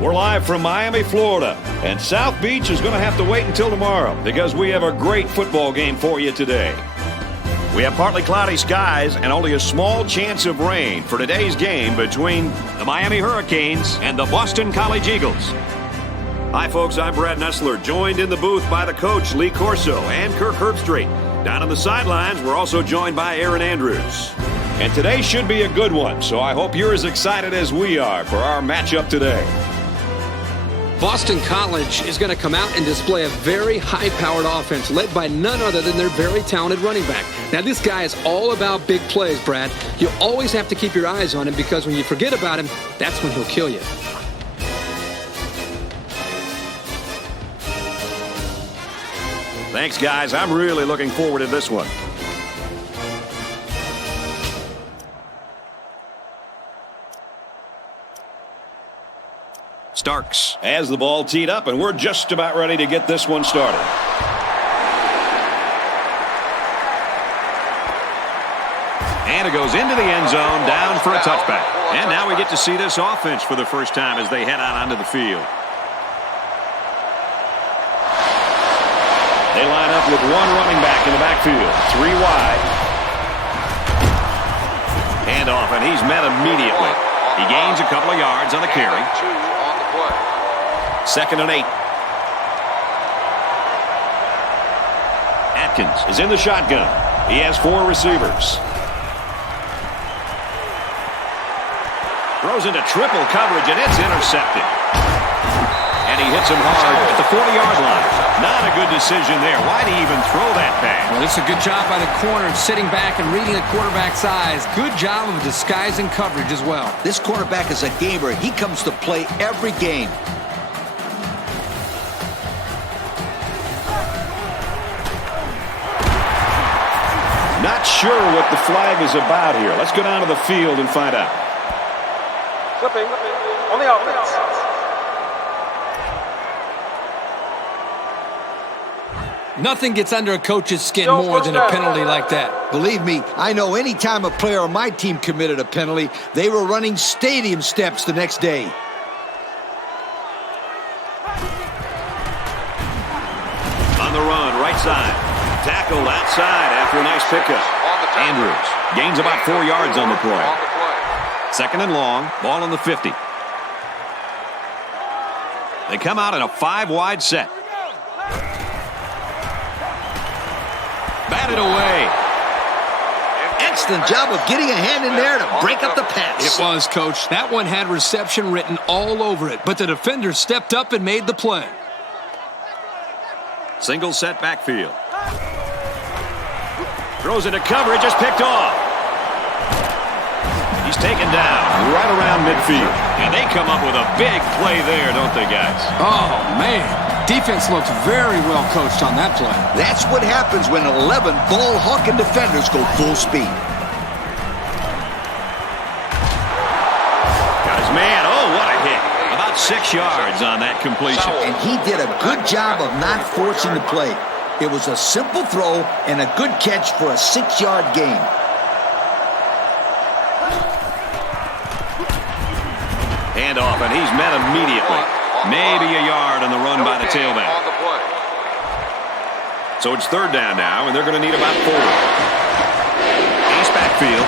We're live from Miami, Florida, and South Beach is going to have to wait until tomorrow because we have a great football game for you today. We have partly cloudy skies and only a small chance of rain for today's game between the Miami Hurricanes and the Boston College Eagles. Hi, folks. I'm Brad Nessler, joined in the booth by the coach, Lee Corso, and Kirk Herbstreit. Down on the sidelines, we're also joined by Aaron Andrews. And today should be a good one, so I hope you're as excited as we are for our matchup today. Boston College is going to come out and display a very high-powered offense led by none other than their very talented running back. Now, this guy is all about big plays, Brad. You always have to keep your eyes on him because when you forget about him, that's when he'll kill you. Thanks, guys. I'm really looking forward to this one. Starks has the ball teed up, and we're just about ready to get this one started. And it goes into the end zone, down for a touchback. And now we get to see this offense for the first time as they head out onto the field. They line up with one running back in the backfield, 3 wide. Handoff, and he's met immediately. He gains a couple of yards on the carry. 2nd and 8. Atkins is in the shotgun. He has 4 receivers. Throws into triple coverage, and it's intercepted. And he hits him hard at the 40-yard line. Not a good decision there. Why'd he even throw that pass? Well, it's a good job by the corner sitting back and reading the quarterback's eyes. Good job of disguising coverage as well. This quarterback is a gamer. He comes to play every game. Not sure what the flag is about here. Let's go down to the field and find out. Flipping on the offense. Nothing gets under a coach's skin more than a penalty like that. Believe me, I know any time a player on my team committed a penalty, they were running stadium steps the next day. On the run, right side. Tackled outside after a nice pickup. Andrews gains about 4 yards on the play. 2nd and long, ball on the 50. They come out in a 5-wide set. Batted away. Excellent job of getting a hand in there to break up the pass. It was, Coach. That one had reception written all over it, but the defender stepped up and made the play. Single set backfield. Throws into coverage, just picked off. He's taken down right around midfield. And they come up with a big play there, don't they, guys? Oh, man. Defense looked very well coached on that play. That's what happens when 11 ball-hawking defenders go full speed. Got his man. Oh, what a hit. About 6 yards on that completion. And he did a good job of not forcing the play. It was a simple throw and a good catch for a 6-yard gain. Handoff, and he's met immediately. Maybe a yard on the run by the tailback. So it's 3rd down now, and they're going to need about 4. East backfield.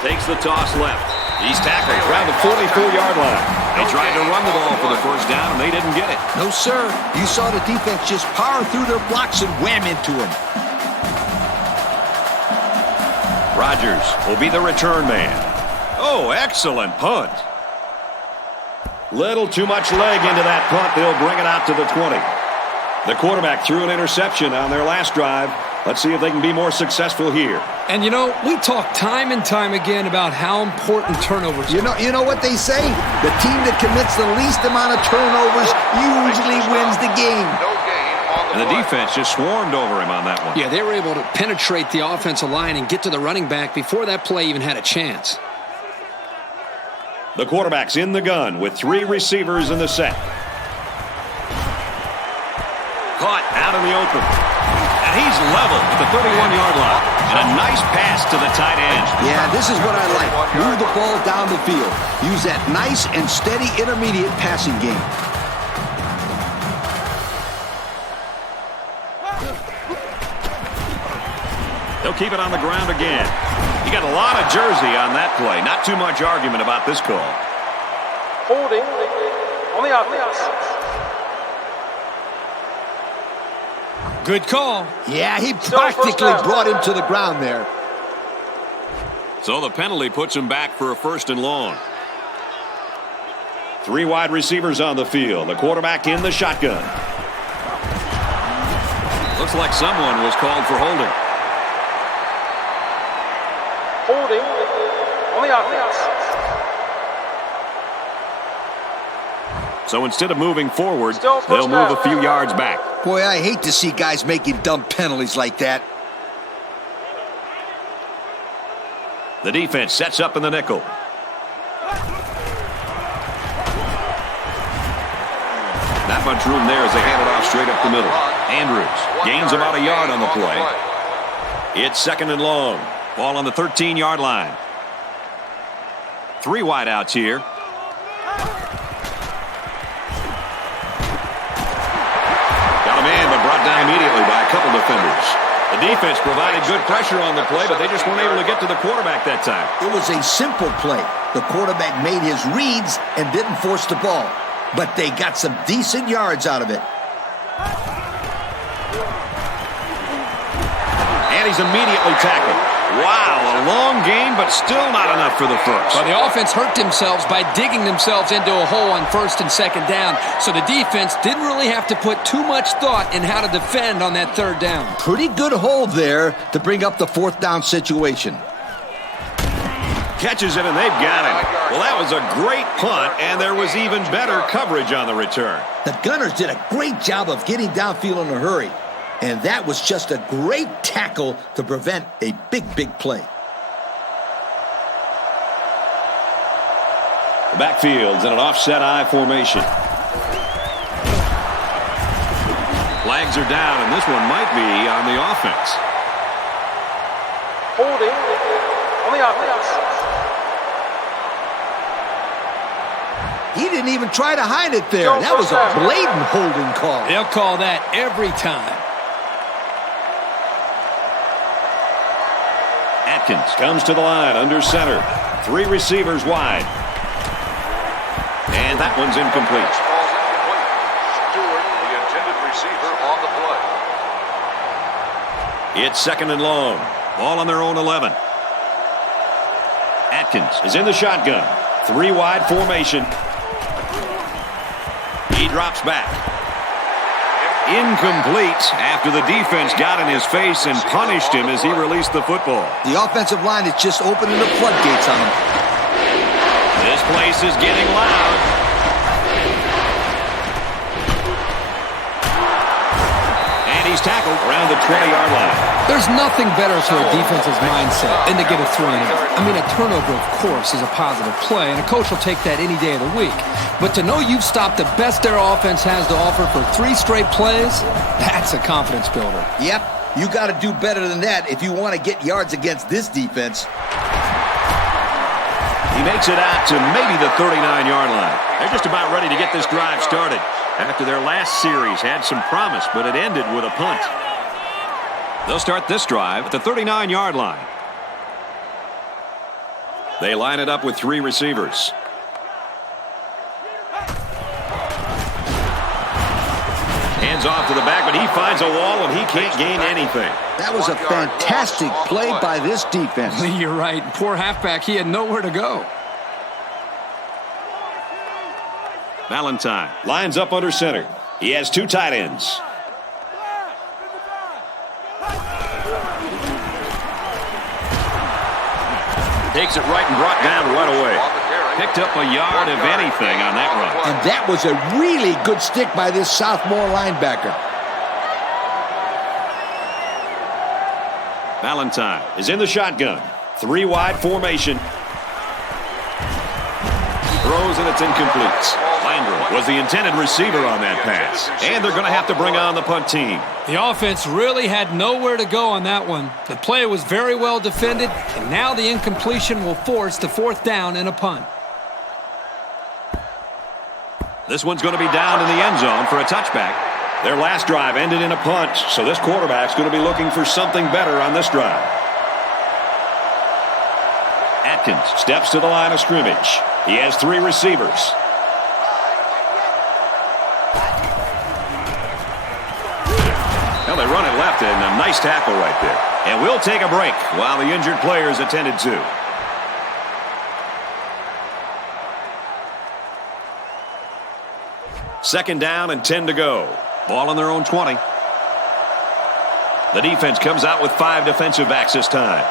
Takes the toss left. He's tackled around the 44-yard line. They tried to run the ball for the 1st down, and they didn't get it. No, sir. You saw the defense just power through their blocks and wham into him. Rodgers will be the return man. Oh, excellent punt. Little too much leg into that punt. They'll bring it out to the 20. The quarterback threw an interception on their last drive. Let's see if they can be more successful here. And, you know, we talk time and time again about how important turnovers are. You know what they say? The team that commits the least amount of turnovers usually wins the game. And the defense just swarmed over him on that one. Yeah, they were able to penetrate the offensive line and get to the running back before that play even had a chance. The quarterback's in the gun with 3 receivers in the set. Caught out in the open. And he's level at the 31-yard line. And a nice pass to the tight end. Yeah, this is what I like. Move the ball down the field. Use that nice and steady intermediate passing game. They'll keep it on the ground again. You got a lot of jersey on that play. Not too much argument about this call. Holding on the offense. Good call. Yeah, he practically brought him to the ground there. So the penalty puts him back for a 1st and long. 3 wide receivers on the field. The quarterback in the shotgun. Looks like someone was called for holding. Holding on the offense. So instead of moving forward, Still first they'll move down. a few yards back. Boy, I hate to see guys making dumb penalties like that. The defense sets up in the nickel. Not much room there as they hand it off straight up the middle. Andrews gains about a yard on the play. It's 2nd and long. Ball on the 13-yard line. 3 wideouts here. Got a man, but brought down immediately by a couple defenders. The defense provided good pressure on the play, but they just weren't able to get to the quarterback that time. It was a simple play. The quarterback made his reads and didn't force the ball. But they got some decent yards out of it. And he's immediately tackled. Wow, a long game, but still not enough for the first. Well, the offense hurt themselves by digging themselves into a hole on 1st and 2nd down. So the defense didn't really have to put too much thought in how to defend on that 3rd down. Pretty good hold there to bring up the 4th down situation. Catches it, and they've got him. Well, that was a great punt, and there was even better coverage on the return. The Gunners did a great job of getting downfield in a hurry. And that was just a great tackle to prevent a big play. The backfield's in an offset I formation. Flags are down, and this one might be on the offense. Holding on the offense. He didn't even try to hide it there. That was a blatant holding call. They'll call that every time. Atkins comes to the line under center. 3 receivers wide. And that one's incomplete. Stewart, the intended receiver on the play. It's 2nd and long. Ball on their own 11. Atkins is in the shotgun. 3 wide formation. He drops back. Incomplete after the defense got in his face and punished him as he released the football. The offensive line is just opening the floodgates on him. This place is getting loud. And he's tackled around the 20-yard line. There's nothing better for a defense's mindset than to get a throw in. I mean, a turnover, of course, is a positive play, and a coach will take that any day of the week. But to know you've stopped the best their offense has to offer for 3 straight plays, that's a confidence builder. Yep, you got to do better than that if you want to get yards against this defense. He makes it out to maybe the 39-yard line. They're just about ready to get this drive started. After their last series had some promise, but it ended with a punt. They'll start this drive at the 39-yard line. They line it up with 3 receivers. Hands off to the back, but he finds a wall and he can't gain anything. That was a fantastic play by this defense. You're right. Poor halfback, he had nowhere to go. Valentine lines up under center. He has 2 tight ends. Takes it right and brought down right away. Picked up a yard of anything on that run. And that was a really good stick by this sophomore linebacker. Valentine is in the shotgun. 3 wide formation. Throws and it's incomplete. Andrew was the intended receiver on that pass. And they're going to have to bring on the punt team. The offense really had nowhere to go on that one. The play was very well defended, and now the incompletion will force the 4th down and a punt. This one's going to be down in the end zone for a touchback. Their last drive ended in a punt, so this quarterback's going to be looking for something better on this drive. Atkins steps to the line of scrimmage. He has 3 receivers. Well, they run it left, and a nice tackle right there. And we'll take a break while the injured players attended to. Second down and 10 to go. Ball on their own 20. The defense comes out with 5 defensive backs this time.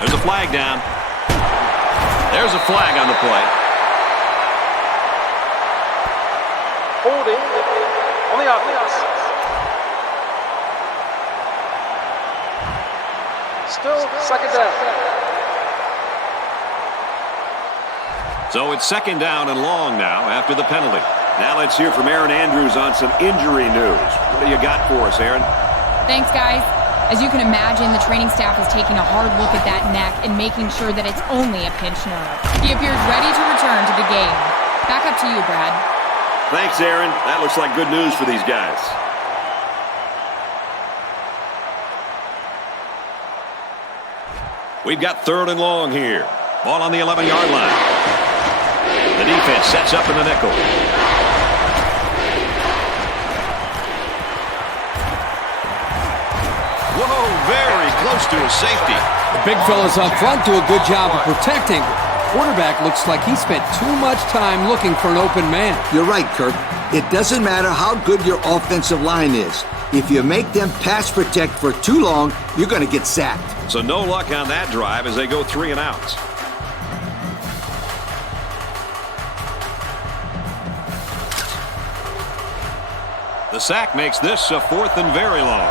There's a flag down. There's a flag on the play. Holding on the offense. Still second down. So it's second down and long now after the penalty. Now let's hear from Aaron Andrews on some injury news. What do you got for us, Aaron? Thanks, guys. As you can imagine, the training staff is taking a hard look at that neck and making sure that it's only a pinched nerve. He appears ready to return to the game. Back up to you, Brad. Thanks, Aaron. That looks like good news for these guys. We've got 3rd and long here. Ball on the 11-yard line. The defense sets up in the nickel. Whoa, very close to a safety. The big fellas up front do a good job of protecting. Quarterback looks like he spent too much time looking for an open man. You're right, Kirk. It doesn't matter how good your offensive line is. If you make them pass protect for too long, you're going to get sacked. So no luck on that drive as they go 3 and out. The sack makes this a 4th and very long.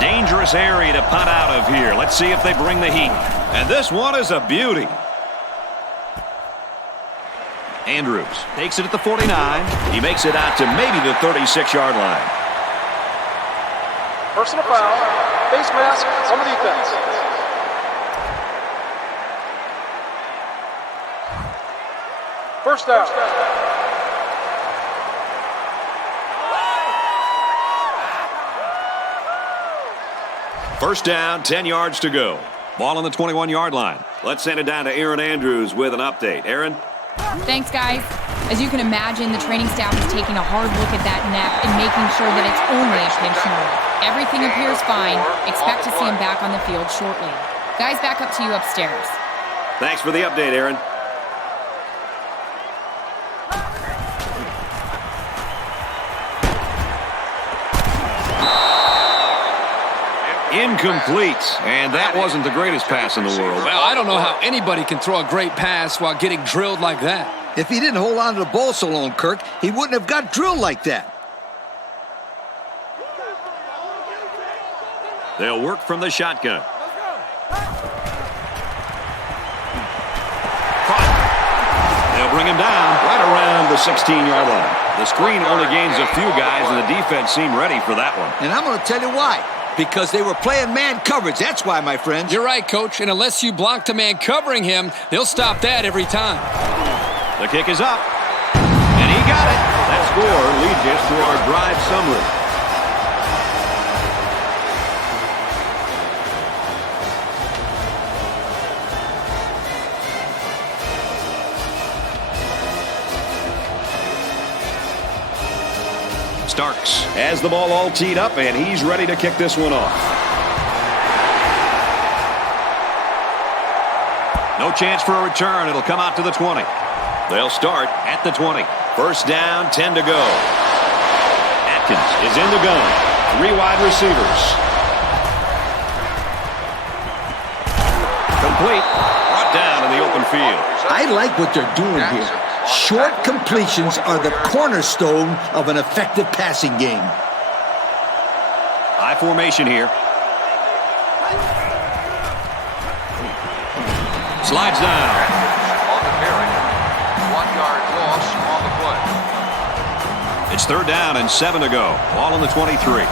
Dangerous area to punt out of here. Let's see if they bring the heat. And this one is a beauty. Andrews takes it at the 49. He makes it out to maybe the 36-yard line. Personal foul. Face mask on the defense. First down. First down, 10 yards to go. Ball on the 21-yard line. Let's send it down to Aaron Andrews with an update. Aaron? Thanks, guys. As you can imagine, the training staff is taking a hard look at that neck and making sure that it's only a pinched nerve. Everything appears fine. Expect to see him back on the field shortly. Guys, back up to you upstairs. Thanks for the update, Aaron. Incomplete, and that wasn't the greatest pass in the world. Well, I don't know how anybody can throw a great pass while getting drilled like that. If he didn't hold on to the ball so long, Kirk, he wouldn't have got drilled like that. They'll work from the shotgun. They'll bring him down right around the 16-yard line. The screen only gains a few guys, and the defense seemed ready for that one. And I'm going to tell you why. Because they were playing man coverage. That's why, my friends. You're right, Coach. And unless you block the man covering him, they'll stop that every time. The kick is up. And he got it. That score leads us to our drive summary. Starks has the ball all teed up, and he's ready to kick this one off. No chance for a return. It'll come out to the 20. They'll start at the 20. First down, 10 to go. Atkins is in the gun. 3 wide receivers. Complete. Brought down in the open field. I like what they're doing here. Short completions are the cornerstone of an effective passing game. High formation here. Slides down. On the carry. 1 yard loss on the play. It's 3rd down and 7 to go. Ball on the 23.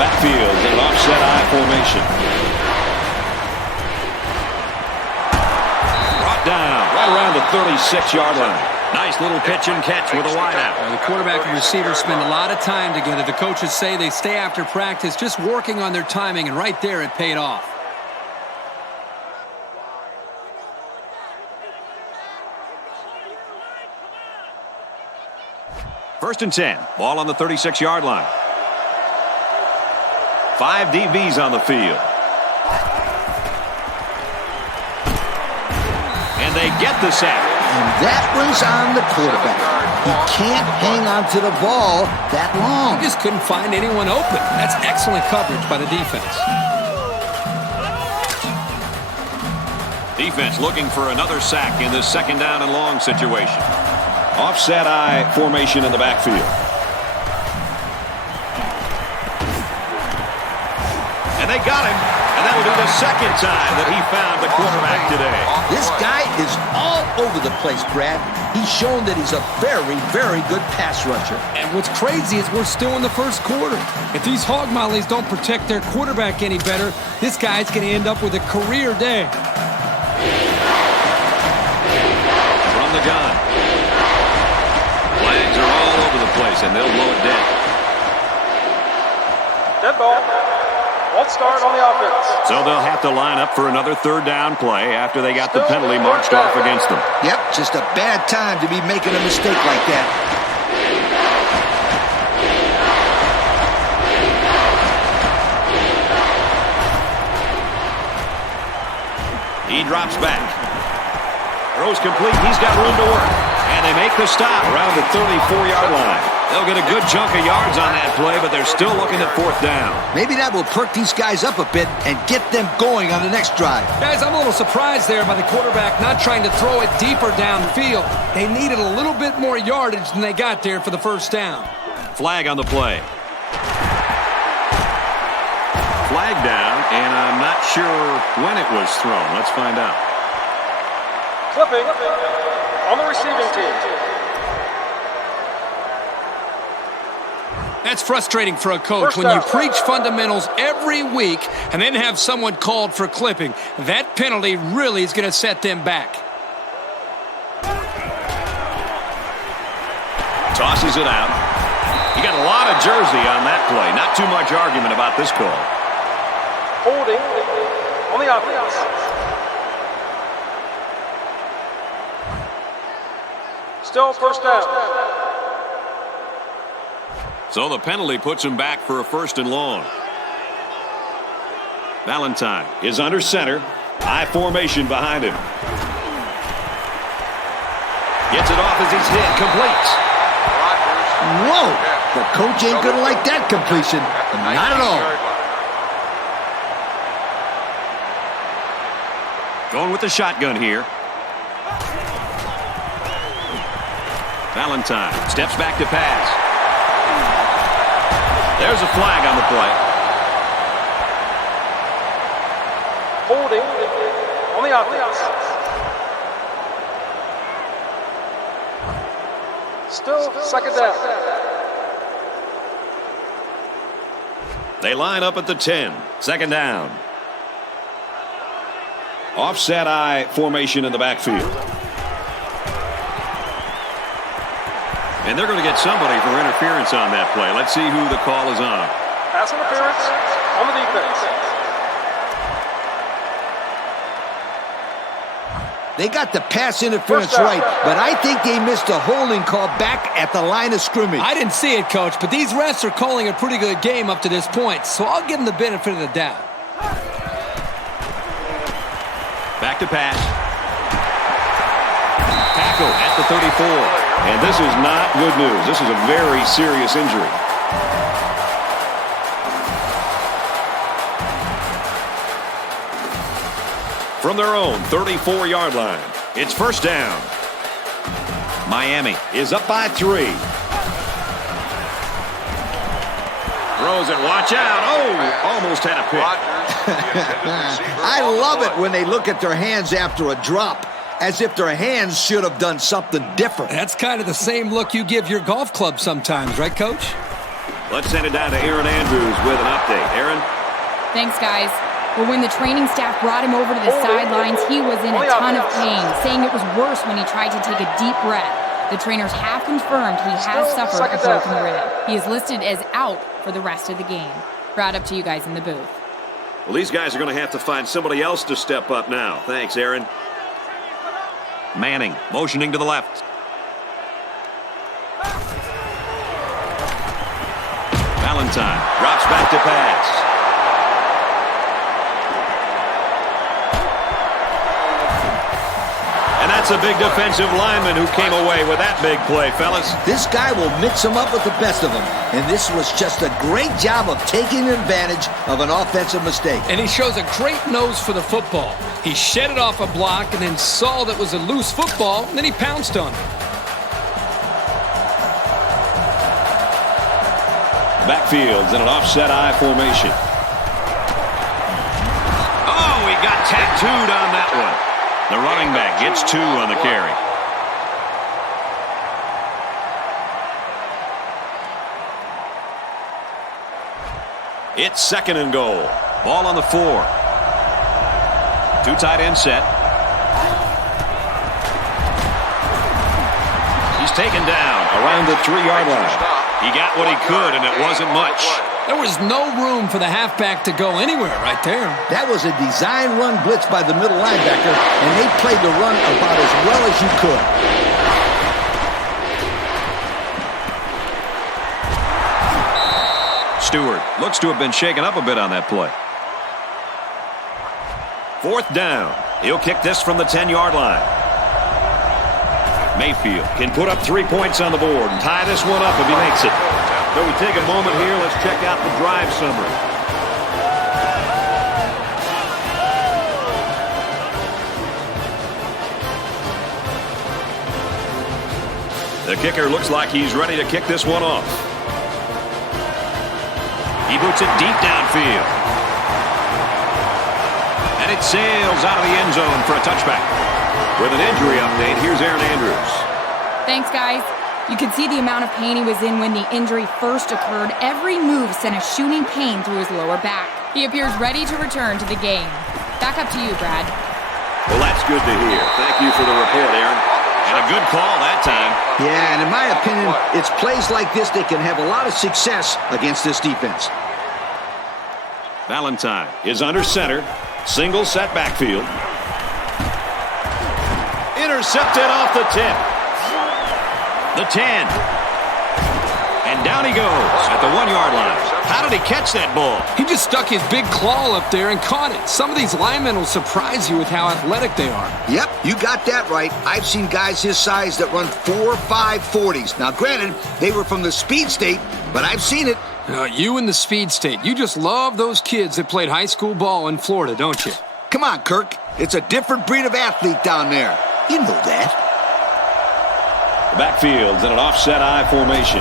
Backfield in an offset I formation. Brought down right around the 36-yard line. Nice little pitch and catch with a wideout. The quarterback and receiver spend a lot of time together. The coaches say they stay after practice just working on their timing, and right there it paid off. First and 10. Ball on the 36-yard line. 5 DBs on the field. And they get the sack. And that one's on the quarterback. He can't hang on to the ball that long. He just couldn't find anyone open. That's excellent coverage by the defense. Defense looking for another sack in this 2nd down and long situation. Offset I formation in the backfield. And they got him. And that'll be the 2nd time that he found the quarterback today. This guy is all over the place, Brad. He's shown that he's a very, very good pass rusher. And what's crazy is we're still in the 1st quarter. If these hog mollies don't protect their quarterback any better, this guy's going to end up with a career day. From the gun. Flags are all over the place, and they'll blow it dead. Dead ball. Won't start on the offense. So they'll have to line up for another 3rd down play after they got the penalty marched off against them. Yep, just a bad time to be making a mistake like that. He drops back. Throws complete. He's got room to work. And they make the stop around the 34-yard line. They'll get a good chunk of yards on that play, but they're still looking at 4th down. Maybe that will perk these guys up a bit and get them going on the next drive. Guys, I'm a little surprised there by the quarterback not trying to throw it deeper downfield. They needed a little bit more yardage than they got there for the 1st down. Flag on the play. Flag down, and I'm not sure when it was thrown. Let's find out. Clipping on the receiving team. That's frustrating for a coach when you preach fundamentals every week and then have someone called for clipping. That penalty really is going to set them back. Tosses it out. You got a lot of jersey on that play. Not too much argument about this call. Holding on the offense. Still 1st down. So the penalty puts him back for a 1st and long. Valentine is under center. I formation behind him. Gets it off as he's hit. Completes. Whoa! The coach ain't going to like that completion. Not at all. Going with the shotgun here. Valentine steps back to pass. There's a flag on the play. Holding on the offense. Still 2nd down. They line up at the 10. 2nd down. Offset I formation in the backfield. And they're going to get somebody for interference on that play. Let's see who the call is on. Pass interference on the defense. They got the pass interference right, but I think they missed a holding call back at the line of scrimmage. I didn't see it, Coach, but these refs are calling a pretty good game up to this point, so I'll give them the benefit of the doubt. Back to pass. Tackle at the 34. And this is not good news. This is a very serious injury. From their own 34-yard line, it's 1st down. Miami is up by 3. Throws it. Watch out. Oh, almost had a pick. I love it when they look at their hands after a drop, as if their hands should have done something different. That's kind of the same look you give your golf club sometimes, right, Coach? Let's send it down to Aaron Andrews with an update. Aaron? Thanks, guys. Well, when the training staff brought him over to the sidelines, he was in a ton of pain, saying it was worse when he tried to take a deep breath. The trainers have confirmed he has suffered a broken rib. He is listed as out for the rest of the game. Brad, up to you guys in the booth. Well, these guys are going to have to find somebody else to step up now. Thanks, Aaron. Manning motioning to the left. Valentine drops back to pass. And that's a big defensive lineman who came away with that big play, fellas. This guy will mix them up with the best of them. And this was just a great job of taking advantage of an offensive mistake. And he shows a great nose for the football. He shed it off a block and then saw that was a loose football, and then he pounced on it. Backfield's in an offset I formation. Oh, he got tattooed on that one. The running back gets 2 on the carry. It's 2nd and goal. Ball on the 4. 2 tight end set. He's taken down around the 3-yard line. He got what he could, and it wasn't much. There was no room for the halfback to go anywhere right there. That was a design run blitz by the middle linebacker, and they played the run about as well as you could. Stewart looks to have been shaken up a bit on that play. 4th down. He'll kick this from the 10-yard line. Mayfield can put up 3 points on the board and tie this one up if he makes it. So we take a moment here. Let's check out the drive summary. The kicker looks like he's ready to kick this one off. He boots it deep downfield. And it sails out of the end zone for a touchback. With an injury update, here's Aaron Andrews. Thanks, guys. You could see the amount of pain he was in when the injury first occurred. Every move sent a shooting pain through his lower back. He appears ready to return to the game. Back up to you, Brad. Well, that's good to hear. Thank you for the report, Aaron. And a good call that time. Yeah, and in my opinion, it's plays like this that can have a lot of success against this defense. Valentine is under center. Single set backfield. Intercepted off the tip. The 10. And down he goes at the 1-yard line. How did he catch that ball? He just stuck his big claw up there and caught it. Some of these linemen will surprise you with how athletic they are. Yep, you got that right. I've seen guys his size that run 4.5 40s. Now, granted, they were from the speed state, but I've seen it. You and the speed state. You just love those kids that played high school ball in Florida, don't you? Come on, Kirk. It's a different breed of athlete down there. You know that. The backfield's in an offset I formation.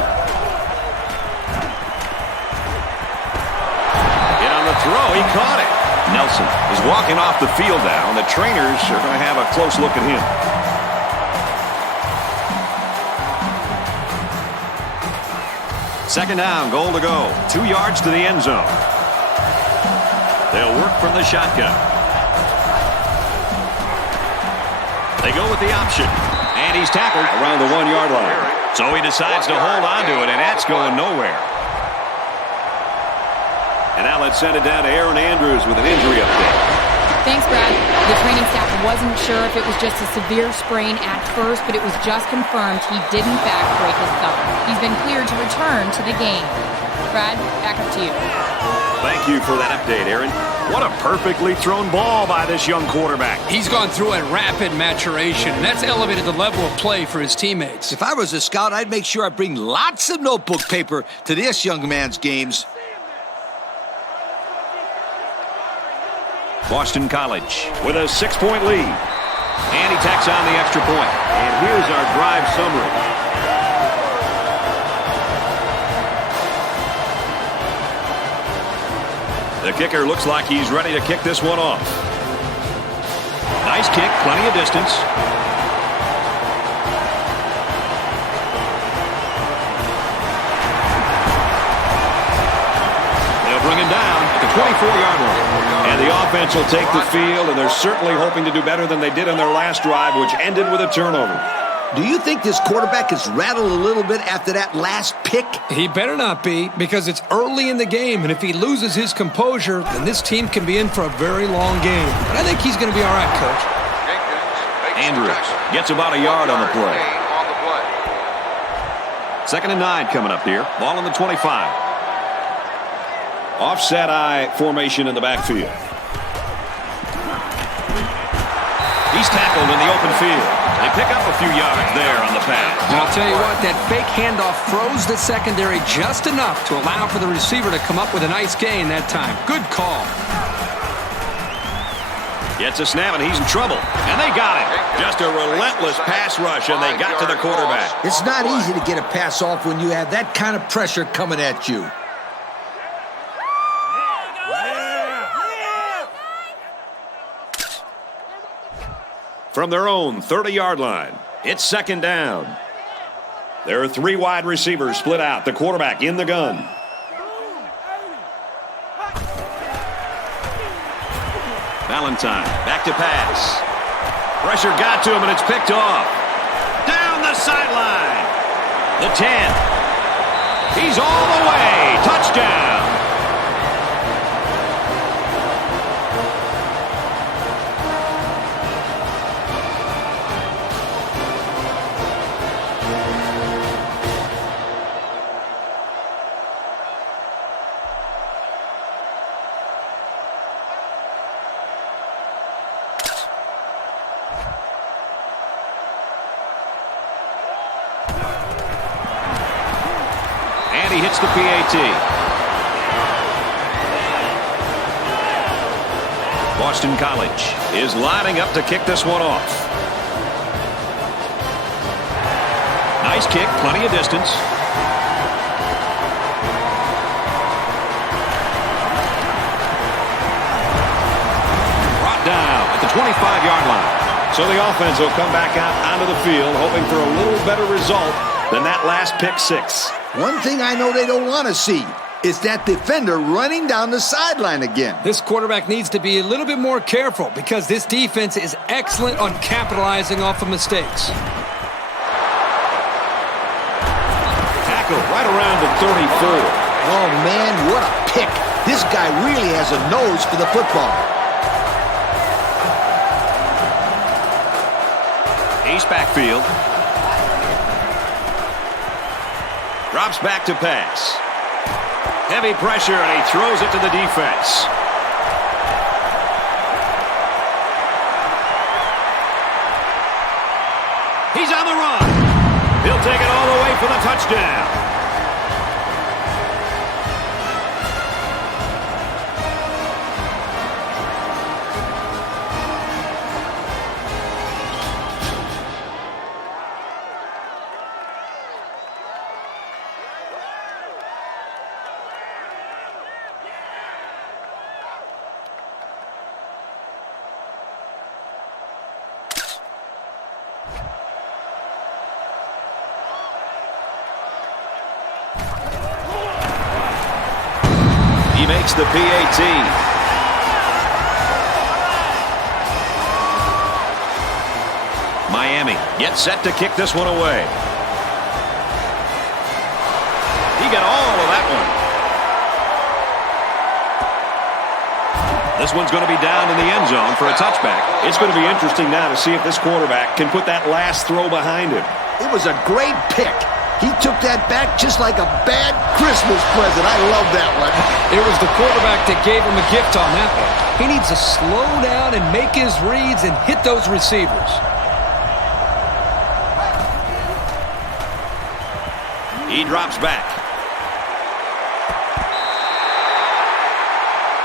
In on the throw, he caught it. Nelson is walking off the field now, and the trainers are going to have a close look at him. Second down, goal to go. 2 yards to the end zone. They'll work from the shotgun. They go with the option. And he's tackled around the 1-yard line. So he decides to hold on to it, and that's going nowhere. And now let's send it down to Aaron Andrews with an injury update. Thanks, Brad. The training staff wasn't sure if it was just a severe sprain at first, but it was just confirmed he did in fact break his thumb. He's been cleared to return to the game. Brad, back up to you. Thank you for that update, Aaron. What a perfectly thrown ball by this young quarterback. He's gone through a rapid maturation, and that's elevated the level of play for his teammates. If I was a scout, I'd make sure I bring lots of notebook paper to this young man's games. Boston College with a 6-point lead. And he tacks on the extra point. And here's our drive summary. The kicker looks like he's ready to kick this one off. Nice kick, plenty of distance. They'll bring him down at the 24-yard line. And the offense will take the field, and they're certainly hoping to do better than they did on their last drive, which ended with a turnover. Do you think this quarterback is rattled a little bit after that last pick? He better not be, because it's early in the game, and if he loses his composure, then this team can be in for a very long game. But I think he's going to be all right, Coach. Andrews gets about a yard on the play. 2nd and 9 coming up here. Ball on the 25. Offset eye formation in the backfield. He's tackled in the open field. They pick up a few yards there on the pass. And I'll tell you what, that fake handoff froze the secondary just enough to allow for the receiver to come up with a nice gain that time. Good call. Gets a snap, and he's in trouble. And they got him. Just a relentless pass rush, and they got to the quarterback. It's not easy to get a pass off when you have that kind of pressure coming at you. From their own 30-yard line, it's 2nd down. There are 3 wide receivers split out. The quarterback in the gun. Valentine back to pass. Pressure got to him, and it's picked off. Down the sideline. The 10. He's all the way. Touchdown. He hits the PAT. Boston College is lining up to kick this one off. Nice kick, plenty of distance. Brought down at the 25-yard line. So the offense will come back out onto the field, hoping for a little better result than that last pick 6. One thing I know they don't want to see is that defender running down the sideline again. This quarterback needs to be a little bit more careful because this defense is excellent on capitalizing off of mistakes. Tackle right around the 34. Oh, man, what a pick. This guy really has a nose for the football. Ace backfield. Drops back to pass. Heavy pressure, and he throws it to the defense. He's on the run. He'll take it all the way for the touchdown. He makes the PAT. Miami gets set to kick this one away. He got all of that one. This one's going to be down in the end zone for a touchback. It's going to be interesting now to see if this quarterback can put that last throw behind him. It was a great pick. He took that back just like a bad Christmas present. I love that one. It was the quarterback that gave him a gift on that one. He needs to slow down and make his reads and hit those receivers. He drops back.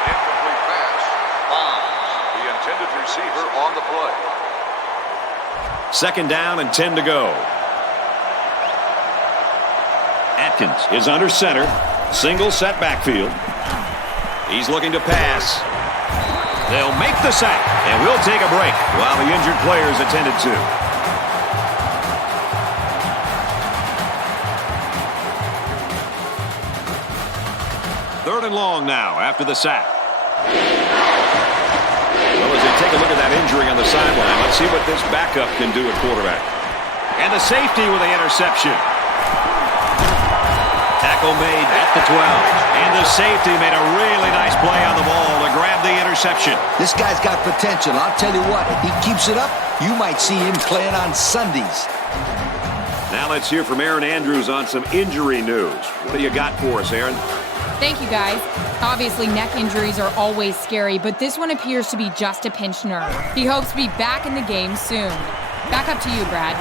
Incomplete pass. The intended receiver on the play. 2nd down and 10 to go. Atkins is under center. Single set backfield. He's looking to pass. They'll make the sack, and we'll take a break while the injured player is attended to. Third and long now after the sack. Well, as they take a look at that injury on the sideline, let's see what this backup can do at quarterback. And the safety with the interception. Tackle made at the 12. And the safety made a really nice play on the ball to grab the interception. This guy's got potential. I'll tell you what, if he keeps it up, you might see him playing on Sundays. Now let's hear from Aaron Andrews on some injury news. What do you got for us, Aaron? Thank you, guys. Obviously, neck injuries are always scary, but this one appears to be just a pinched nerve. He hopes to be back in the game soon. Back up to you, Brad.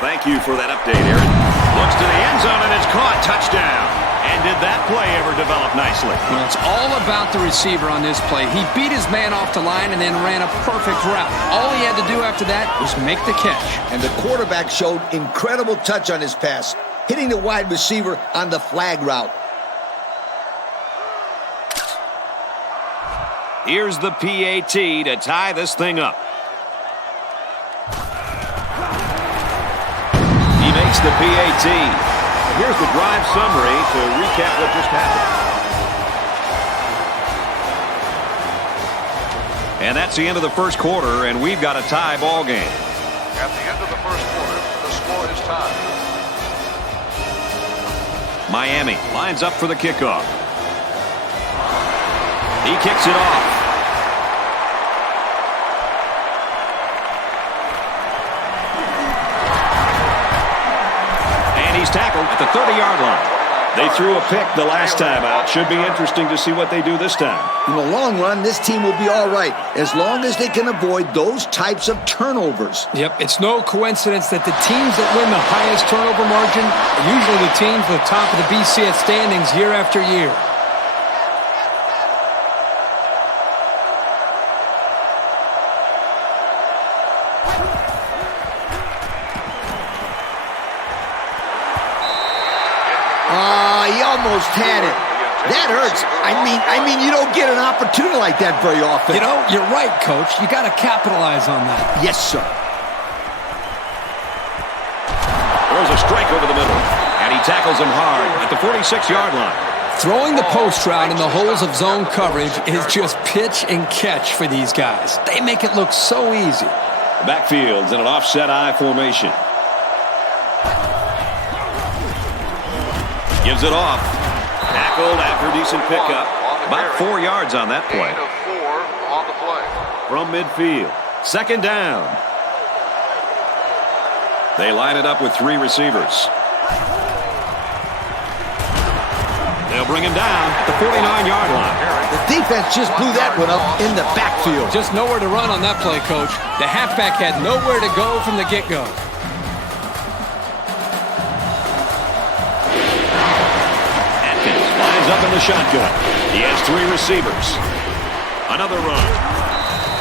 Thank you for that update, Aaron. Looks to the end zone, and it's caught. Touchdown. And did that play ever develop nicely? Well, it's all about the receiver on this play. He beat his man off the line and then ran a perfect route. All he had to do after that was make the catch. And the quarterback showed incredible touch on his pass, hitting the wide receiver on the flag route. Here's the PAT to tie this thing up. He makes the PAT. Here's the drive summary to recap what just happened. And that's the end of the first quarter, and we've got a tie ball game. At the end of the first quarter, the score is tied. Miami lines up for the kickoff. He kicks it off. He's tackled at the 30-yard line. They threw a pick the last time out. Should be interesting to see what they do this time. In the long run, this team will be all right, as long as they can avoid those types of turnovers. Yep, it's no coincidence that the teams that win the highest turnover margin are usually the teams at the top of the BCS standings year after year. He almost had it. That hurts. I mean, you don't get an opportunity like that very often. You know, you're right, Coach. You got to capitalize on that. Yes, sir. Throws a strike over the middle, and he tackles him hard at the 46-yard line. Throwing the post route in the holes of zone coverage is just pitch and catch for these guys. They make it look so easy. The backfield's in an offset I formation. Gives it off. Tackled after a decent pickup. About 4 yards on that play. Gain of 4 on the play. From midfield. Second down. They line it up with 3 receivers. They'll bring him down at the 49-yard line. The defense just blew that one up in the backfield. Just nowhere to run on that play, Coach. The halfback had nowhere to go from the get-go. Up in the shotgun. He has 3 receivers. Another run.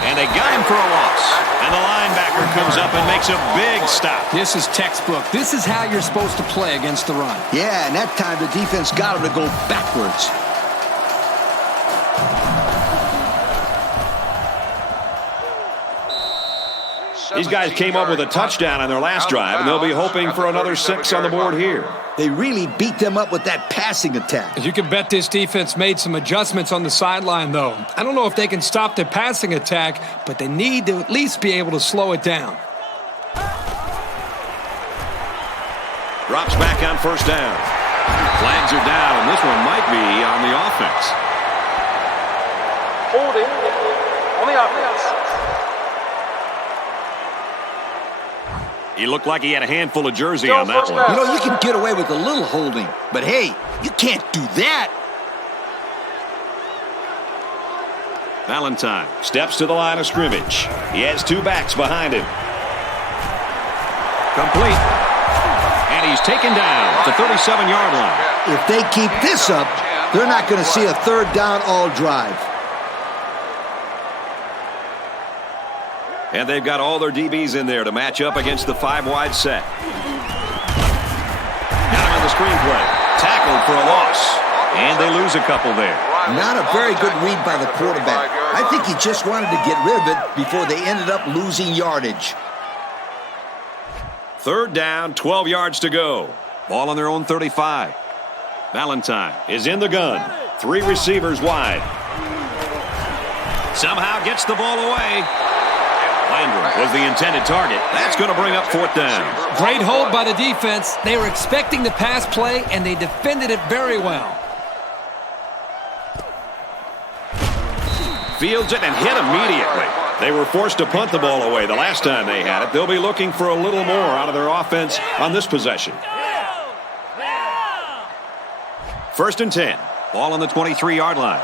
And they got him for a loss. And the linebacker comes up and makes a big stop. This is textbook. This is how you're supposed to play against the run. Yeah, and that time the defense got him to go backwards. These guys came up with a touchdown on their last drive, and they'll be hoping for another 6 on the board here. They really beat them up with that passing attack. You can bet this defense made some adjustments on the sideline, though. I don't know if they can stop their passing attack, but they need to at least be able to slow it down. Drops back on first down. Flags are down, and this one might be on the offense. Holding on the offense. He looked like he had a handful of jersey on that one. You know, you can get away with a little holding, but hey, you can't do that. Valentine steps to the line of scrimmage. He has 2 backs behind him. Complete. And he's taken down at the 37-yard line. If they keep this up, they're not going to see a third down all drive. And they've got all their DBs in there to match up against the 5-wide set. Got him on the screenplay. Tackled for a loss. And they lose a couple there. Not a very good read by the quarterback. I think he just wanted to get rid of it before they ended up losing yardage. 3rd down, 12 yards to go. Ball on their own 35. Valentine is in the gun. 3 receivers wide. Somehow gets the ball away. Landry was the intended target. That's going to bring up 4th down. Great hold by the defense. They were expecting the pass play, and they defended it very well. Fields it and hit immediately. They were forced to punt the ball away the last time they had it. They'll be looking for a little more out of their offense on this possession. 1st and 10. Ball on the 23-yard line.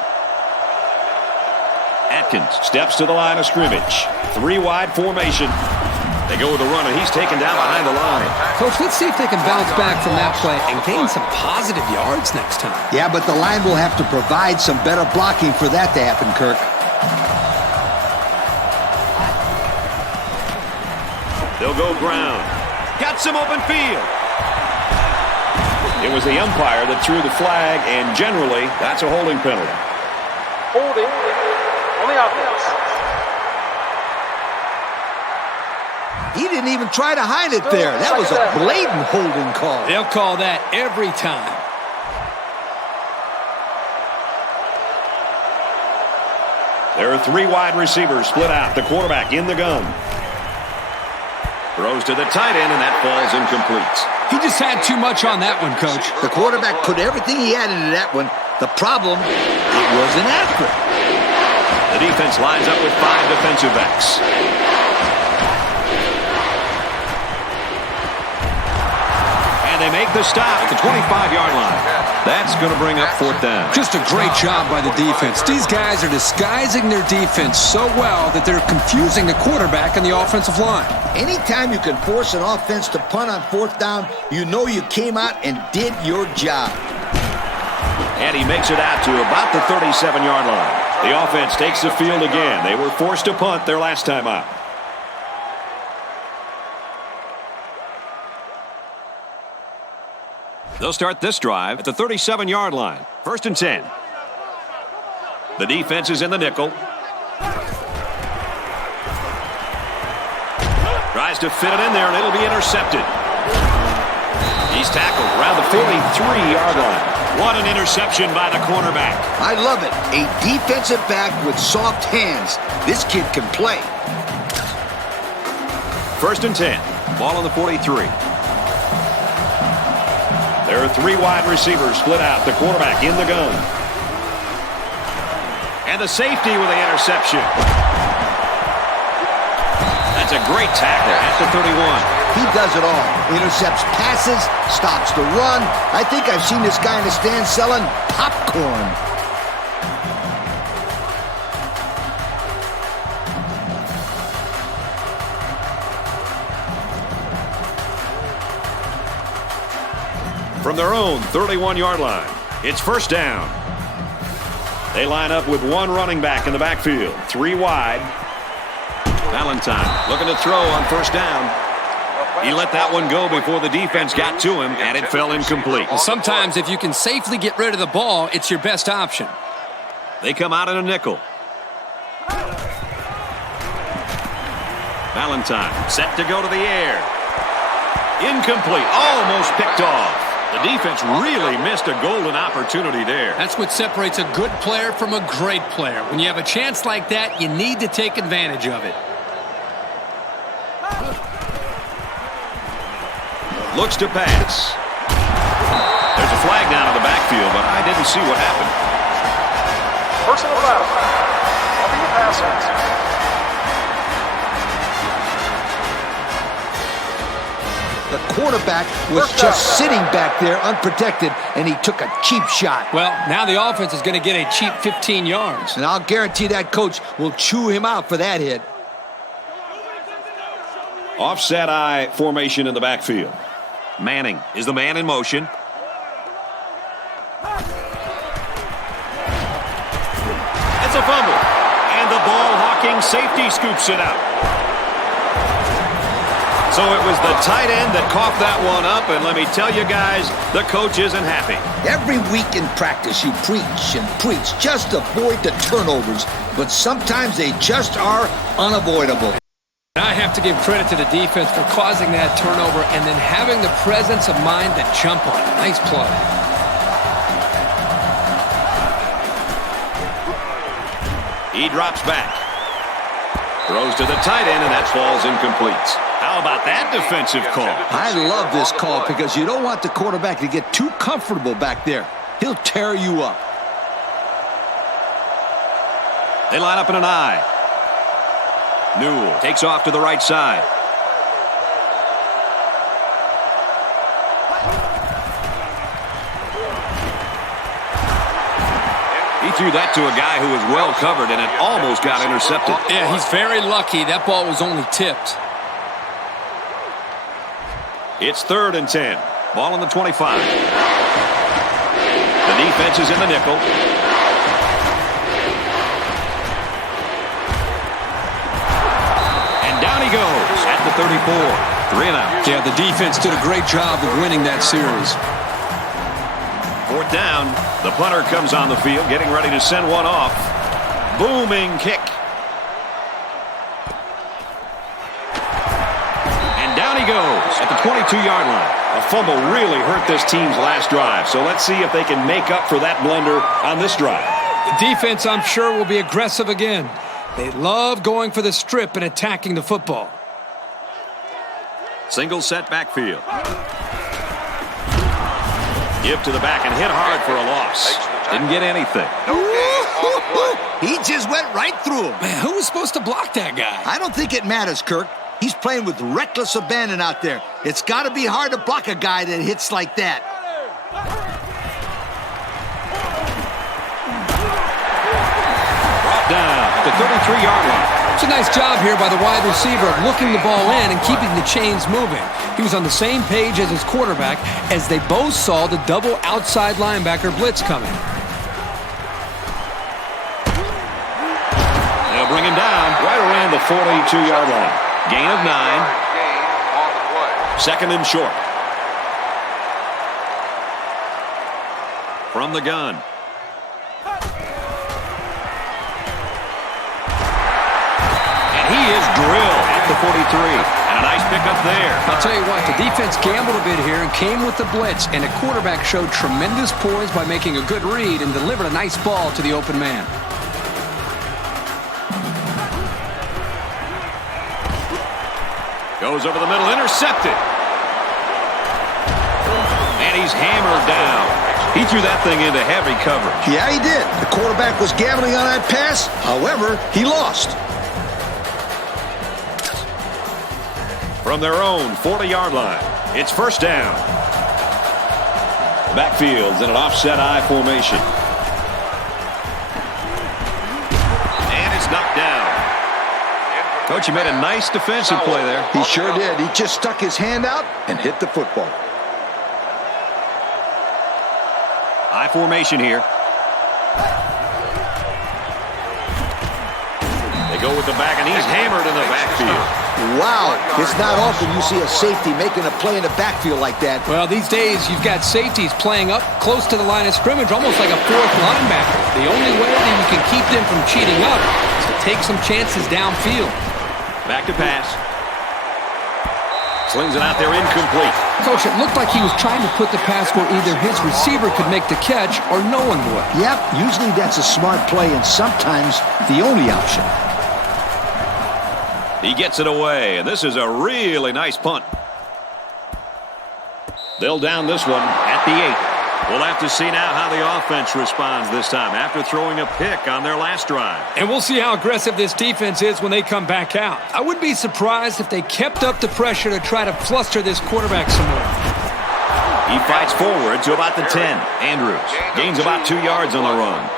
Atkins steps to the line of scrimmage. 3 wide formation. They go with the run, and he's taken down behind the line. Coach, let's see if they can bounce back from that play and gain some positive yards next time. Yeah, but the line will have to provide some better blocking for that to happen, Kirk. They'll go ground. Got some open field. It was the umpire that threw the flag, and generally, that's a holding penalty. Holding on the offense. He didn't even try to hide it there. That was a blatant holding call. They'll call that every time. There are 3 wide receivers split out. The quarterback in the gun. Throws to the tight end, and that falls incomplete. He just had too much on that one, Coach. The quarterback put everything he had into that one. The problem, it wasn't accurate. The defense lines up with 5 defensive backs. And they make the stop at the 25-yard line. That's going to bring up 4th down. Just a great job by the defense. These guys are disguising their defense so well that they're confusing the quarterback and the offensive line. Anytime you can force an offense to punt on 4th down, you know you came out and did your job. And he makes it out to about the 37-yard line. The offense takes the field again. They were forced to punt their last time out. They'll start this drive at the 37-yard line. 1st and 10. The defense is in the nickel. Tries to fit it in there, and it'll be intercepted. He's tackled around the 43-yard line. What an interception by the cornerback. I love it. A defensive back with soft hands. This kid can play. 1st and 10. Ball on the 43. There are 3 wide receivers split out. The quarterback in the gun. And the safety with the interception. That's a great tackle at the 31. He does it all. Intercepts passes, stops the run. I think I've seen this guy in the stand selling popcorn. From their own 31-yard line, it's 1st down. They line up with 1 running back in the backfield. 3 wide. Valentine looking to throw on 1st down. He let that one go before the defense got to him, and it fell incomplete. Well, sometimes if you can safely get rid of the ball, it's your best option. They come out in a nickel. Valentine set to go to the air. Incomplete. Almost picked off. The defense really missed a golden opportunity there. That's what separates a good player from a great player. When you have a chance like that, you need to take advantage of it. Looks to pass. There's a flag down in the backfield, but I didn't see what happened. Personal foul. On the pass. The quarterback was just sitting back there unprotected, and he took a cheap shot. Well, now the offense is going to get a cheap 15 yards. And I'll guarantee that coach will chew him out for that hit. Offset eye formation in the backfield. Manning is the man in motion. It's a fumble. And the ball-hawking safety scoops it out. So it was the tight end that coughed that one up, and let me tell you guys, the coach isn't happy. Every week in practice, you preach and preach, just avoid the turnovers, but sometimes they just are unavoidable. I have to give credit to the defense for causing that turnover and then having the presence of mind to jump on it. Nice play. He drops back. Throws to the tight end, and that falls incomplete. How about that defensive call? I love this call because you don't want the quarterback to get too comfortable back there. He'll tear you up. They line up in an I. Newell takes off to the right side. He threw that to a guy who was well covered, and it almost got intercepted. Yeah, he's very lucky. That ball was only tipped. It's 3rd and 10. Ball on the 25. The defense is in the nickel. And down he goes at the 34. 3 and out. Yeah, the defense did a great job of winning that series. 4th down. The punter comes on the field, getting ready to send one off. Booming kick. And down he goes at the 22-yard line. A fumble really hurt this team's last drive, so let's see if they can make up for that blunder on this drive. The defense, I'm sure, will be aggressive again. They love going for the strip and attacking the football. Single set backfield. Give to the back and hit hard for a loss. Didn't get anything. He just went right through him. Man, who was supposed to block that guy? I don't think it matters, Kirk. He's playing with reckless abandon out there. It's got to be hard to block a guy that hits like that. Brought down at the 33-yard line. It's a nice job here by the wide receiver of looking the ball in and keeping the chains moving. He was on the same page as his quarterback as they both saw the double outside linebacker blitz coming. They'll bring him down right around the 42-yard line. Gain of 9. 2nd and short. From the gun. And he is drilled at the 43. And a nice pickup there. I'll tell you what, the defense gambled a bit here and came with the blitz, and the quarterback showed tremendous poise by making a good read and delivered a nice ball to the open man. Goes over the middle, intercepted. And he's hammered down. He threw that thing into heavy coverage. Yeah, he did. The quarterback was gambling on that pass. However, he lost. From their own 40-yard line, it's 1st down. The backfield's in an offset I formation. And it's knocked down. Coach, he made a nice defensive play there. He sure did. He just stuck his hand out and hit the football. I formation here. They go with the back, and he's hammered in the backfield. Wow. It's not often you see a safety making a play in the backfield like that. Well, these days, you've got safeties playing up close to the line of scrimmage, almost like a 4th linebacker. The only way that you can keep them from cheating up is to take some chances downfield. Back to pass. Slings it out there, incomplete. Coach, it looked like he was trying to put the pass where either his receiver could make the catch or no one would. Yep, usually that's a smart play and sometimes the only option. He gets it away, and this is a really nice punt. They'll down this one at the 8. We'll have to see now how the offense responds this time after throwing a pick on their last drive. And we'll see how aggressive this defense is when they come back out. I wouldn't be surprised if they kept up the pressure to try to fluster this quarterback some more. He fights forward to about the 10. Andrews gains about 2 yards on the run.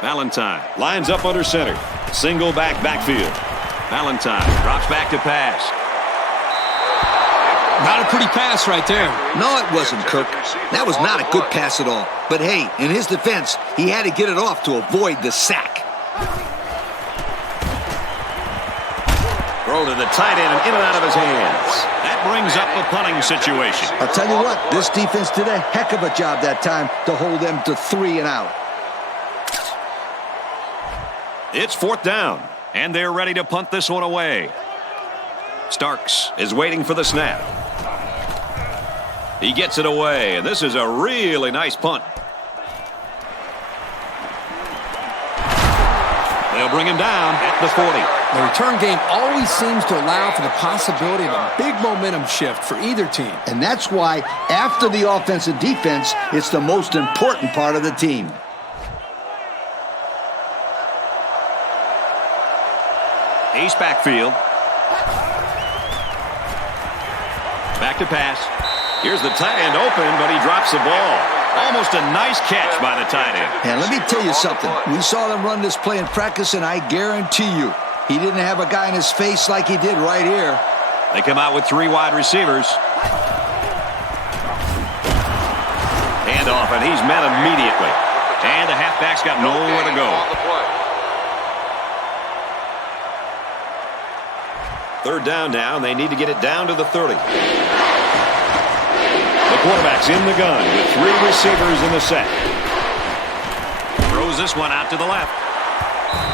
Valentine lines up under center. Single backfield. Valentine drops back to pass. Not a pretty pass right there. No, it wasn't, Kirk. That was not a good pass at all. But hey, in his defense, he had to get it off to avoid the sack. throw to the tight end and in and out of his hands. That brings up the punting situation. I'll tell you what, this defense did a heck of a job that time to hold them to 3 and out. It's 4th down, and they're ready to punt this one away. Starks is waiting for the snap. He gets it away, and this is a really nice punt. They'll bring him down at the 40. The return game always seems to allow for the possibility of a big momentum shift for either team. And that's why, after the offensive defense, it's the most important part of the team. Ace backfield. Back to pass. Here's the tight end open, but he drops the ball. Almost a nice catch by the tight end. And let me tell you something. We saw them run this play in practice, and I guarantee you, he didn't have a guy in his face like he did right here. They come out with 3 wide receivers. Handoff, and he's met immediately. And the halfback's got nowhere to go. 3rd down now, and they need to get it down to the 30. The quarterback's in the gun with 3 receivers in the set. Throws this one out to the left.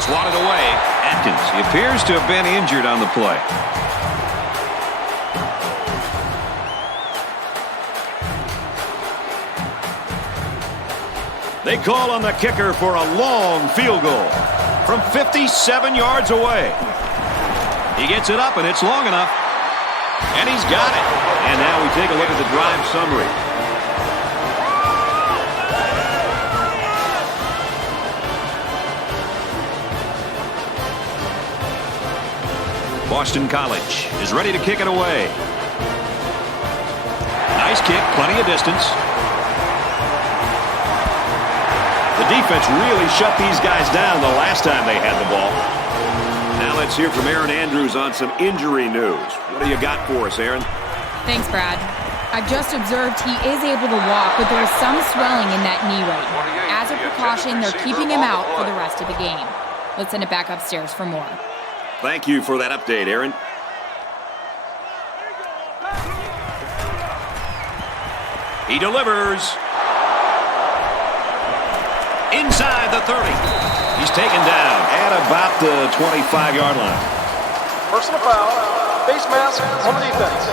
Swatted away. Atkins, he appears to have been injured on the play. They call on the kicker for a long field goal from 57 yards away. He gets it up, and it's long enough. And he's got it. And now we take a look at the drive summary. Boston College is ready to kick it away. Nice kick, plenty of distance. The defense really shut these guys down the last time they had the ball. Now let's hear from Aaron Andrews on some injury news. What do you got for us, Aaron? Thanks, Brad. I've just observed he is able to walk, but there is some swelling in that knee right now. As a precaution, they're keeping him out for the rest of the game. Let's send it back upstairs for more. Thank you for that update, Aaron. He delivers. Inside the 30. He's taken down at about the 25-yard line. Personal foul. Face mask on the defense.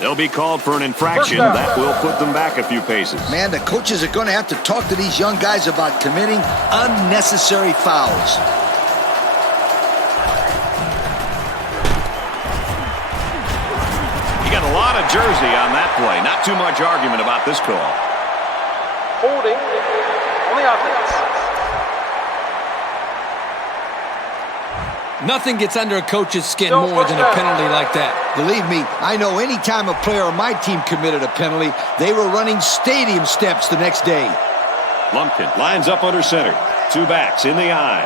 They'll be called for an infraction. That will put them back a few paces. Man, the coaches are going to have to talk to these young guys about committing unnecessary fouls. You got a lot of jersey on that play. Not too much argument about this call. Holding on the offense. Nothing gets under a coach's skin more than a penalty like that. Believe me, I know any time a player on my team committed a penalty, they were running stadium steps the next day. Lumpkin lines up under center. 2 backs in the eye.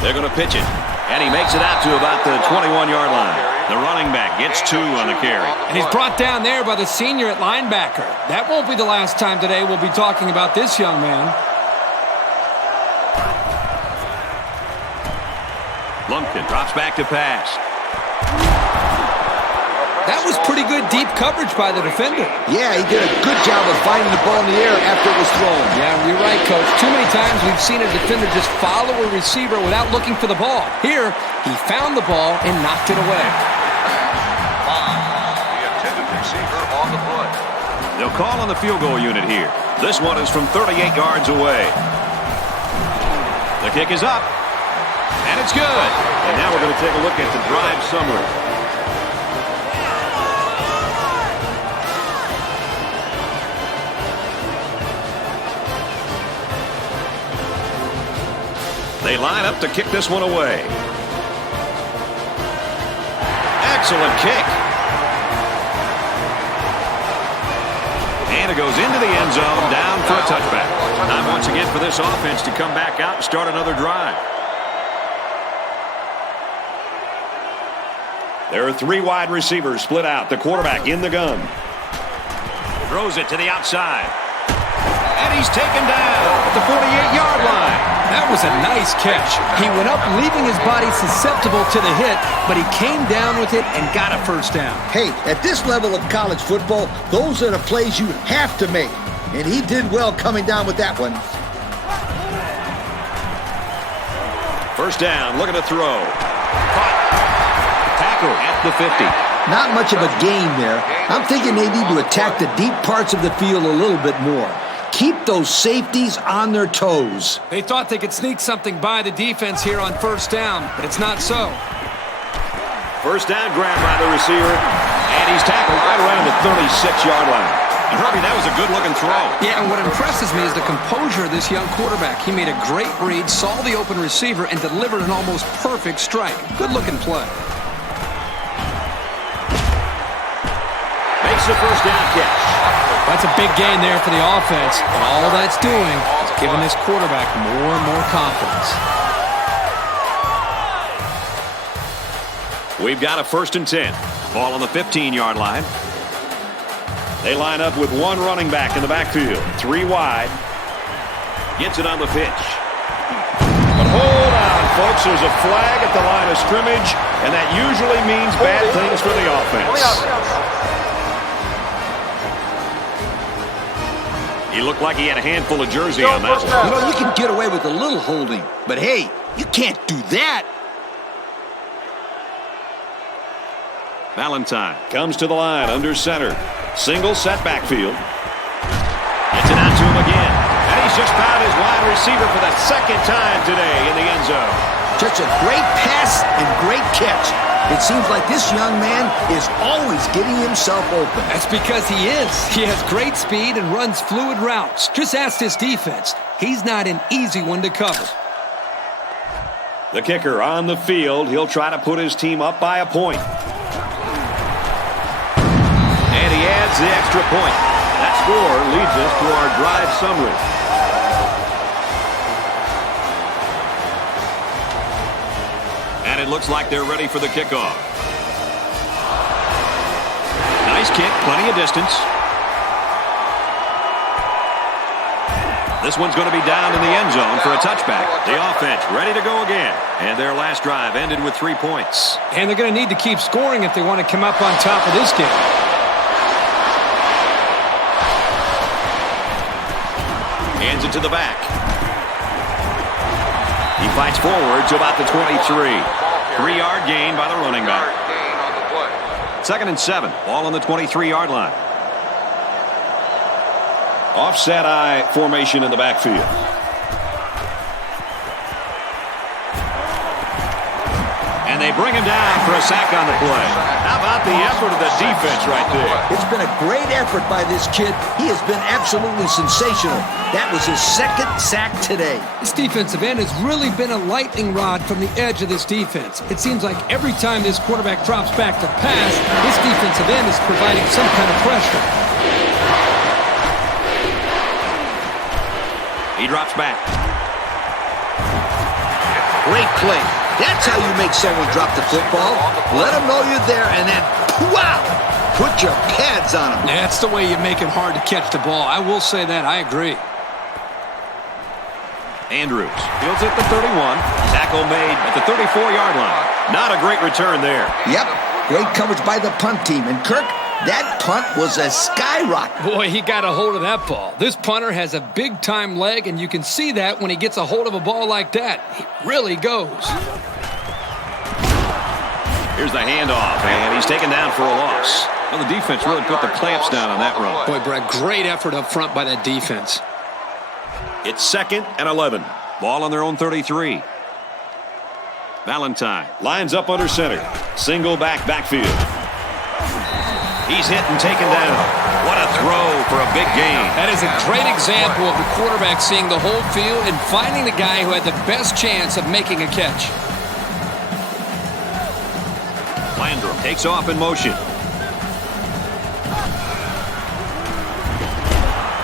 They're going to pitch it. And he makes it out to about the 21-yard line. The running back gets 2 on the carry. And he's brought down there by the senior at linebacker. That won't be the last time today we'll be talking about this young man. Lumpkin drops back to pass. That was pretty good deep coverage by the defender. Yeah, he did a good job of finding the ball in the air after it was thrown. Yeah, you're right, Coach. Too many times we've seen a defender just follow a receiver without looking for the ball. Here, he found the ball and knocked it away. The intended receiver on the play. They'll call on the field goal unit here. This one is from 38 yards away. The kick is up. And it's good. And now we're going to take a look at the drive summary. They line up to kick this one away. Excellent kick. And it goes into the end zone, down for a touchback. Time once again for this offense to come back out and start another drive. There are 3 wide receivers split out. The quarterback in the gun. Throws it to the outside. And he's taken down at the 48-yard line. That was a nice catch. He went up, leaving his body susceptible to the hit, but he came down with it and got a first down. Hey, at this level of college football, those are the plays you have to make. And he did well coming down with that one. First down, looking to throw. Caught. Tackle at the 50. Not much of a gain there. I'm thinking they need to attack the deep parts of the field a little bit more. Keep those safeties on their toes. They thought they could sneak something by the defense here on first down, but it's not so. First down grab by the receiver, and he's tackled right around the 36-yard line. And Herbie, that was a good-looking throw. Yeah, and what impresses me is the composure of this young quarterback. He made a great read, saw the open receiver, and delivered an almost perfect strike. Good-looking play. Makes the first down catch. That's a big gain there for the offense, and all that's doing is giving this quarterback more and more confidence. We've got a 1st and 10. Ball on the 15-yard line. They line up with one running back in the backfield. 3 wide. Gets it on the pitch. But hold on, folks. There's a flag at the line of scrimmage, and that usually means bad things for the offense. He looked like he had a handful of jersey on that one. You know, you can get away with a little holding, but hey, you can't do that. Valentine comes to the line under center. Single set backfield. Gets it out to him again. And he's just found his wide receiver for the 2nd time today in the end zone. Such a great pass and great catch. It seems like this young man is always getting himself open. That's because he is. He has great speed and runs fluid routes. Just ask this defense. He's not an easy one to cover. The kicker on the field. He'll try to put his team up by a point. And he adds the extra point. That score leads us to our drive summary. And it looks like they're ready for the kickoff. Nice kick, plenty of distance. This one's going to be down in the end zone for a touchback. The offense ready to go again. And their last drive ended with 3 points. And they're going to need to keep scoring if they want to come up on top of this game. Hands it to the back. He fights forward to about the 23. 3-yard gain by the running back. 2nd and 7. Ball on the 23-yard line. Offset I formation in the backfield. And they bring him down for a sack on the play. How about the effort of the defense right there? It's been a great effort by this kid. He has been absolutely sensational. That was his 2nd sack today. This defensive end has really been a lightning rod from the edge of this defense. It seems like every time this quarterback drops back to pass, this defensive end is providing some kind of pressure. He drops back. Great play. That's how you make someone drop the football. Let them know you're there, and then, wow, put your pads on them. That's the way you make it hard to catch the ball. I will say that. I agree. Andrews fields at the 31. Tackle made at the 34-yard line. Not a great return there. Yep, great coverage by the punt team. And Kirk, that punt was a skyrocket. Boy, he got a hold of that ball. This punter has a big-time leg, and you can see that when he gets a hold of a ball like that. He really goes. Here's the handoff, and he's taken down for a loss. Well, the defense really put the clamps down on that run. Boy, Brad, great effort up front by that defense. It's 2nd and 11. Ball on their own 33. Valentine lines up under center. Single backfield. He's hit and taken down. What a throw for a big gain. That is a great example of the quarterback seeing the whole field and finding the guy who had the best chance of making a catch. Landrum takes off in motion.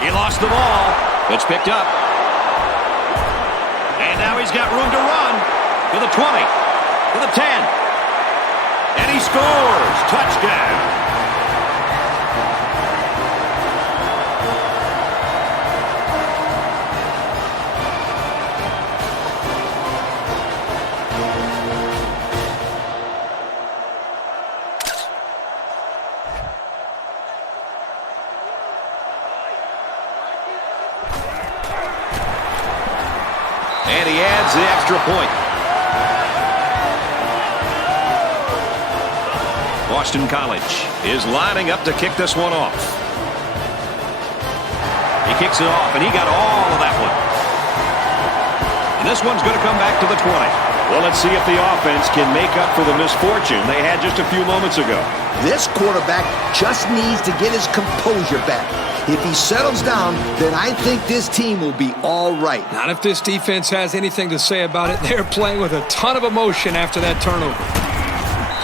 He lost the ball. It's picked up. And now he's got room to run to the 20, to the 10. And he scores. Touchdown. And he adds the extra point. Boston College is lining up to kick this one off. He kicks it off, and he got all of that one. And this one's going to come back to the 20. Well, let's see if the offense can make up for the misfortune they had just a few moments ago. This quarterback just needs to get his composure back. If he settles down, then I think this team will be all right. Not if this defense has anything to say about it. They're playing with a ton of emotion after that turnover.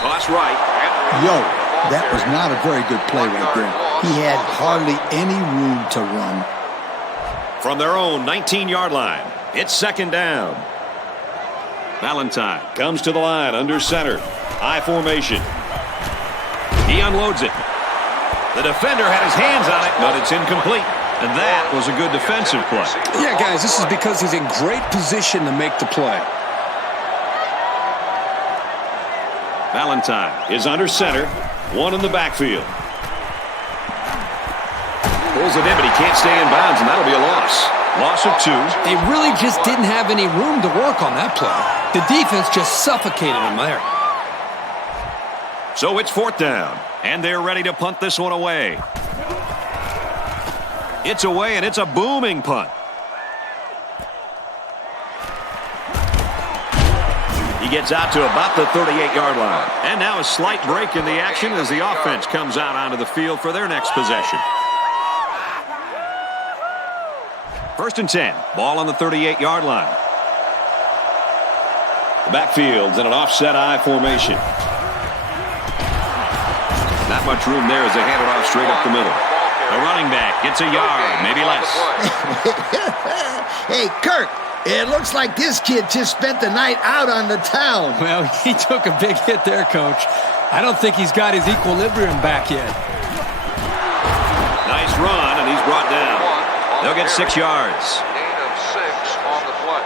Toss right. Yo, that was not a very good play right there. He had hardly any room to run. From their own 19-yard line, it's second down. Valentine comes to the line under center. I formation. He unloads it. The defender had his hands on it, but it's incomplete. And that was a good defensive play. Yeah, guys, this is because he's in great position to make the play. Valentine is under center. One in the backfield. Pulls it in, but he can't stay in bounds, and that'll be a loss. Loss of 2. They really just didn't have any room to work on that play. The defense just suffocated them there. So it's fourth down, and they're ready to punt this one away. It's away, and it's a booming punt. He gets out to about the 38-yard line. And now a slight break in the action as the offense comes out onto the field for their next possession. First and 10. Ball on the 38-yard line. The backfield's in an offset I formation. Not much room there as they hand it off straight up the middle. The running back gets a yard, maybe less. Hey, Kirk, it looks like this kid just spent the night out on the town. Well, he took a big hit there, Coach. I don't think he's got his equilibrium back yet. Nice run, and he's brought down. They'll get 6 yards. Gain of 6 on the play.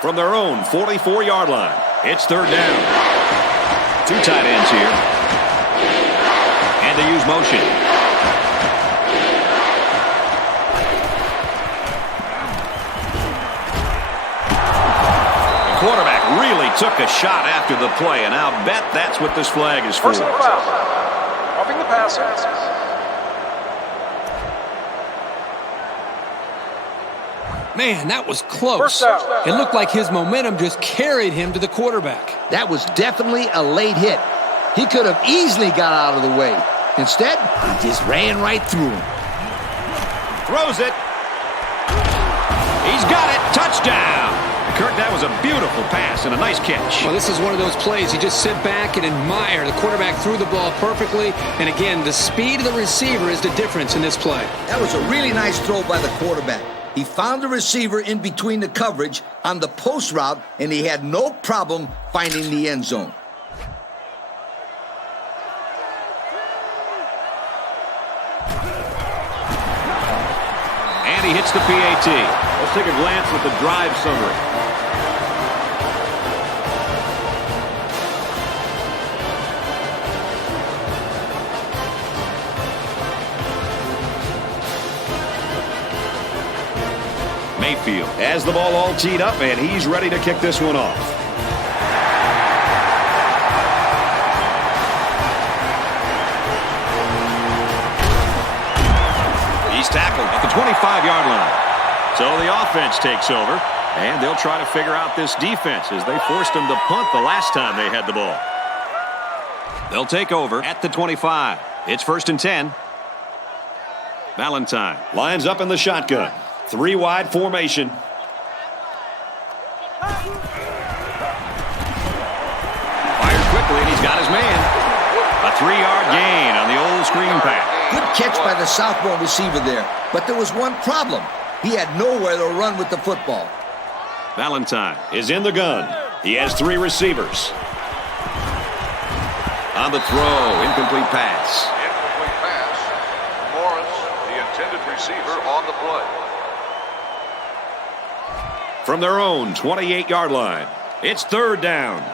From their own 44-yard line, it's third down. 2 tight ends here. And they use motion. The quarterback really took a shot after the play, and I'll bet that's what this flag is for. First and foul. Roughing the passer. Man, that was close. First down. It looked like his momentum just carried him to the quarterback. That was definitely a late hit. He could have easily got out of the way. Instead, he just ran right through him. Throws it. He's got it. Touchdown. Kirk, that was a beautiful pass and a nice catch. Well, this is one of those plays you just sit back and admire. The quarterback threw the ball perfectly. And again, the speed of the receiver is the difference in this play. That was a really nice throw by the quarterback. He found the receiver in between the coverage on the post route, and he had no problem finding the end zone. And he hits the PAT. Let's take a glance at the drive summary. Mayfield has the ball all teed up, and he's ready to kick this one off. He's tackled at the 25-yard line. So the offense takes over, and they'll try to figure out this defense as they forced them to punt the last time they had the ball. They'll take over at the 25. It's first and 10. Valentine lines up in the shotgun. 3 wide formation. Fired quickly, and he's got his man. A 3-yard gain on the old screen pass. Good catch by the sophomore receiver there, but there was one problem. He had nowhere to run with the football. Valentine is in the gun. He has 3 receivers. On the throw, incomplete pass. Incomplete pass. Morris, the intended receiver, on the play. From their own 28-yard line, it's third down.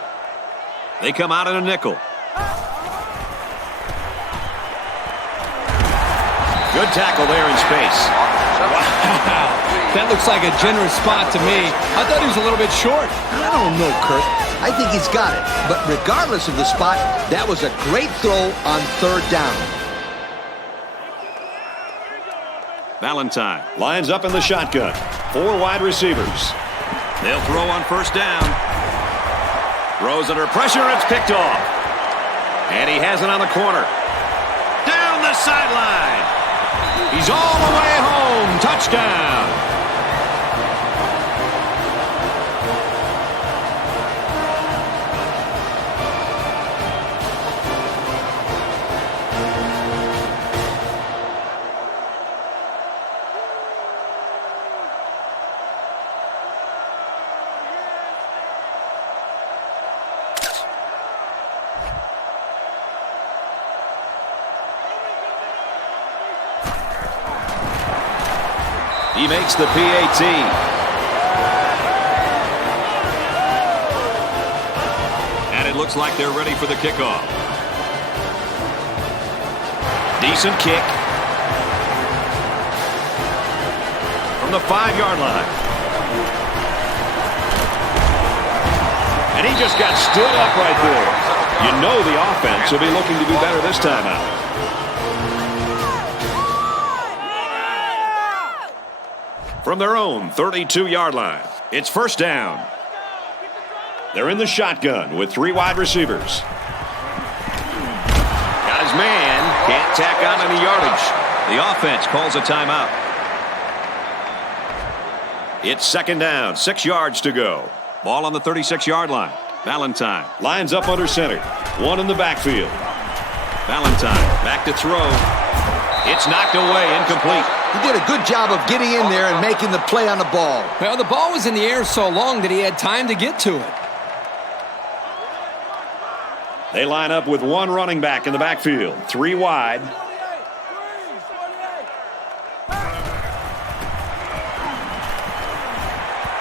They come out in a nickel. Good tackle there in space. Wow. That looks like a generous spot to me. I thought he was a little bit short. I don't know, Kurt. I think he's got it. But regardless of the spot, that was a great throw on third down. Valentine lines up in the shotgun. 4 wide receivers. They'll throw on first down. Throws under pressure. It's picked off. And he has it on the corner. Down the sideline. He's all the way home. Touchdown. He makes the PAT. And it looks like they're ready for the kickoff. Decent kick. From the 5-yard line. And he just got stood up right there. You know the offense will be looking to do better this time out. From their own 32-yard line, it's first down. They're in the shotgun with 3 wide receivers. Got his man, can't tack on any yardage. The offense calls a timeout. It's second down, 6 yards to go. Ball on the 36-yard line. Valentine lines up under center. 1 in the backfield. Valentine back to throw. It's knocked away, incomplete. He did a good job of getting in there and making the play on the ball. Well, the ball was in the air so long that he had time to get to it. They line up with 1 running back in the backfield. 3 wide.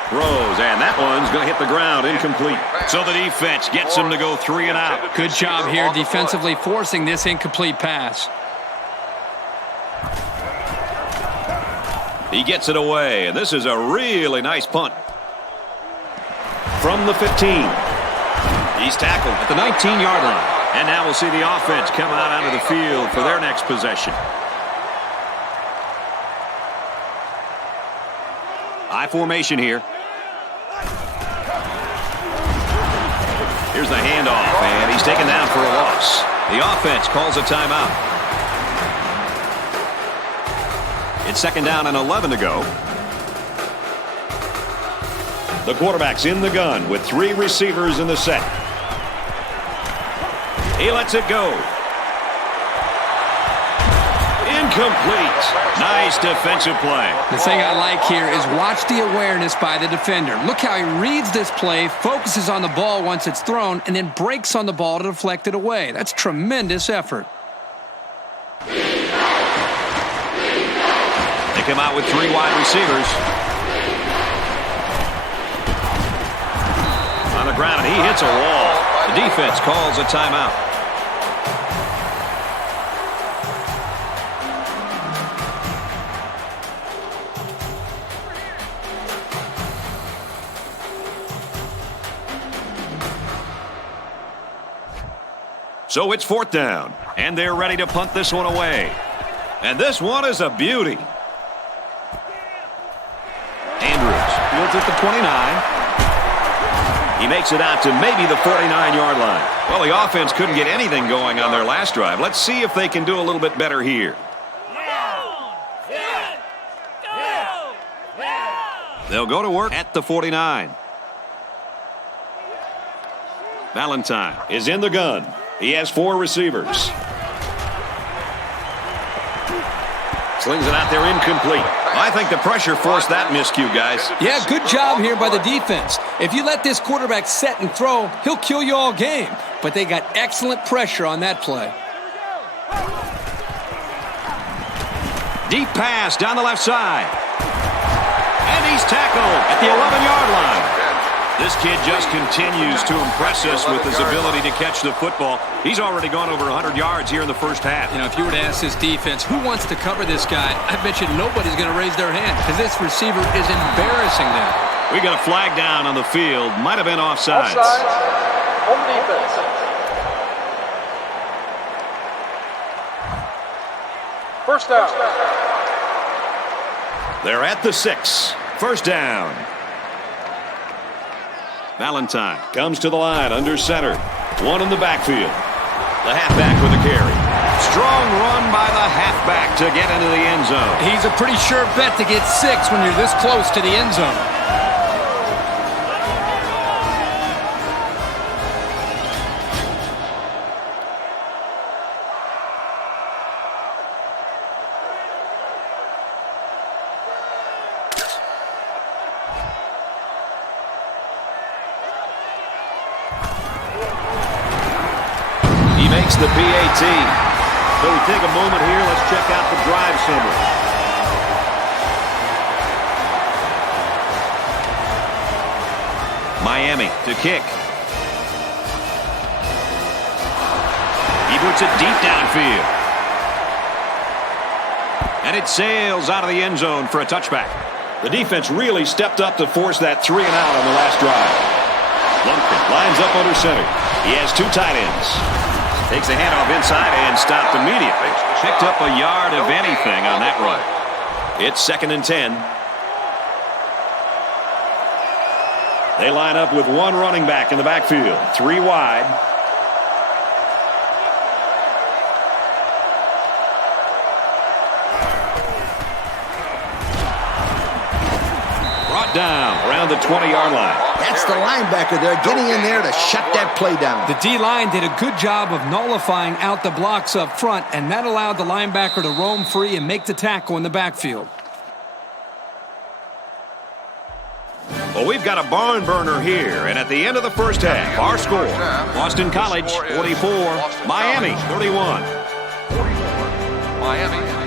Throws, and that one's going to hit the ground, incomplete. So the defense gets him to go 3 and out. Good job here defensively forcing this incomplete pass. He gets it away, and this is a really nice punt. From the 15. He's tackled at the 19-yard line. And now we'll see the offense come out onto the field for their next possession. I formation here. Here's the handoff, and he's taken down for a loss. The offense calls a timeout. It's second down and 11 to go. The quarterback's in the gun with 3 receivers in the set. He lets it go. Incomplete. Nice defensive play. The thing I like here is watch the awareness by the defender. Look how he reads this play, focuses on the ball once it's thrown, and then breaks on the ball to deflect it away. That's tremendous effort. They come out with 3 wide receivers. On the ground, and he hits a wall. The defense calls a timeout. So it's 4th down, and they're ready to punt this one away. And this one is a beauty. Andrews fields at the 29. He makes it out to maybe the 49-yard line. Well, the offense couldn't get anything going on their last drive. Let's see if they can do a little bit better here. They'll go to work at the 49. Valentine is in the gun. He has 4 receivers. Slings it out there, incomplete. I think the pressure forced that miscue, guys. Yeah, good job here by the defense. If you let this quarterback set and throw, he'll kill you all game. But they got excellent pressure on that play. Deep pass down the left side. And he's tackled at the 11-yard line. This kid just continues to impress us with his ability to catch the football. He's already gone over 100 yards here in the first half. You know, if you were to ask this defense, who wants to cover this guy, I bet you nobody's going to raise their hand because this receiver is embarrassing them. We got a flag down on the field. Might have been offsides. Home defense. First down. They're at the 6. First down. Valentine comes to the line under center. One in the backfield. The halfback with a carry. Strong run by the halfback to get into the end zone. He's a pretty sure bet to get 6 when you're this close to the end zone. The PAT. So we take a moment here. Let's check out the drive summary. Miami to kick. He puts it deep downfield. And it sails out of the end zone for a touchback. The defense really stepped up to force that 3 and out on the last drive. Lumpkin lines up under center. He has 2 tight ends. Takes the handoff inside and stopped immediately. Picked up a yard of anything on that run. It's 2nd and 10. They line up with 1 running back in the backfield. 3 wide. Brought down around the 20-yard line. That's the linebacker there getting in there to shut that play down. The D-line did a good job of nullifying out the blocks up front, and that allowed the linebacker to roam free and make the tackle in the backfield. Well, we've got a barn burner here, and at the end of the first half, our score, Boston College 44, Miami 31. 44, Miami 31.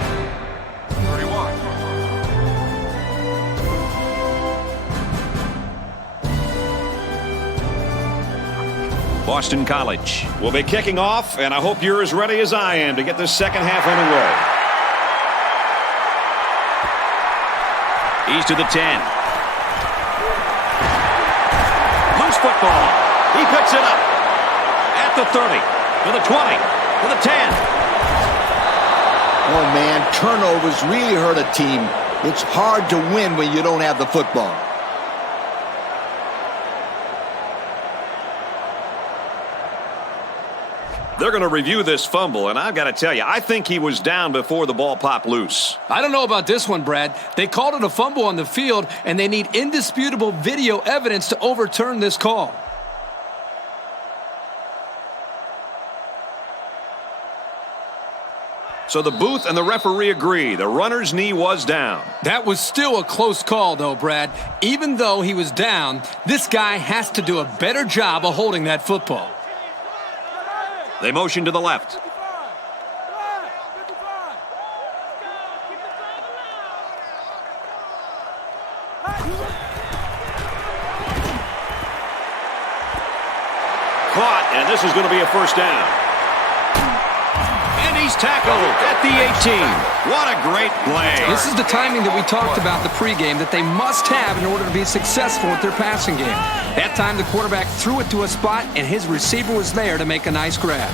Boston College will be kicking off, and I hope you're as ready as I am to get this second half underway. He's to the 10. Loose football. He picks it up at the 30, to the 20, to the 10. Oh, man, turnovers really hurt a team. It's hard to win when you don't have the football. They're going to review this fumble, and I've got to tell you, I think he was down before the ball popped loose. I don't know about this one, Brad. They called it a fumble on the field, and they need indisputable video evidence to overturn this call. So the booth and the referee agree. The runner's knee was down. That was still a close call, though, Brad. Even though he was down, this guy has to do a better job of holding that football. They motion to the left. Caught, and this is going to be a first down. And he's tackled at the 18. What a great play. This is the timing that we talked about the pregame that they must have in order to be successful with their passing game. That time the quarterback threw it to a spot, and his receiver was there to make a nice grab.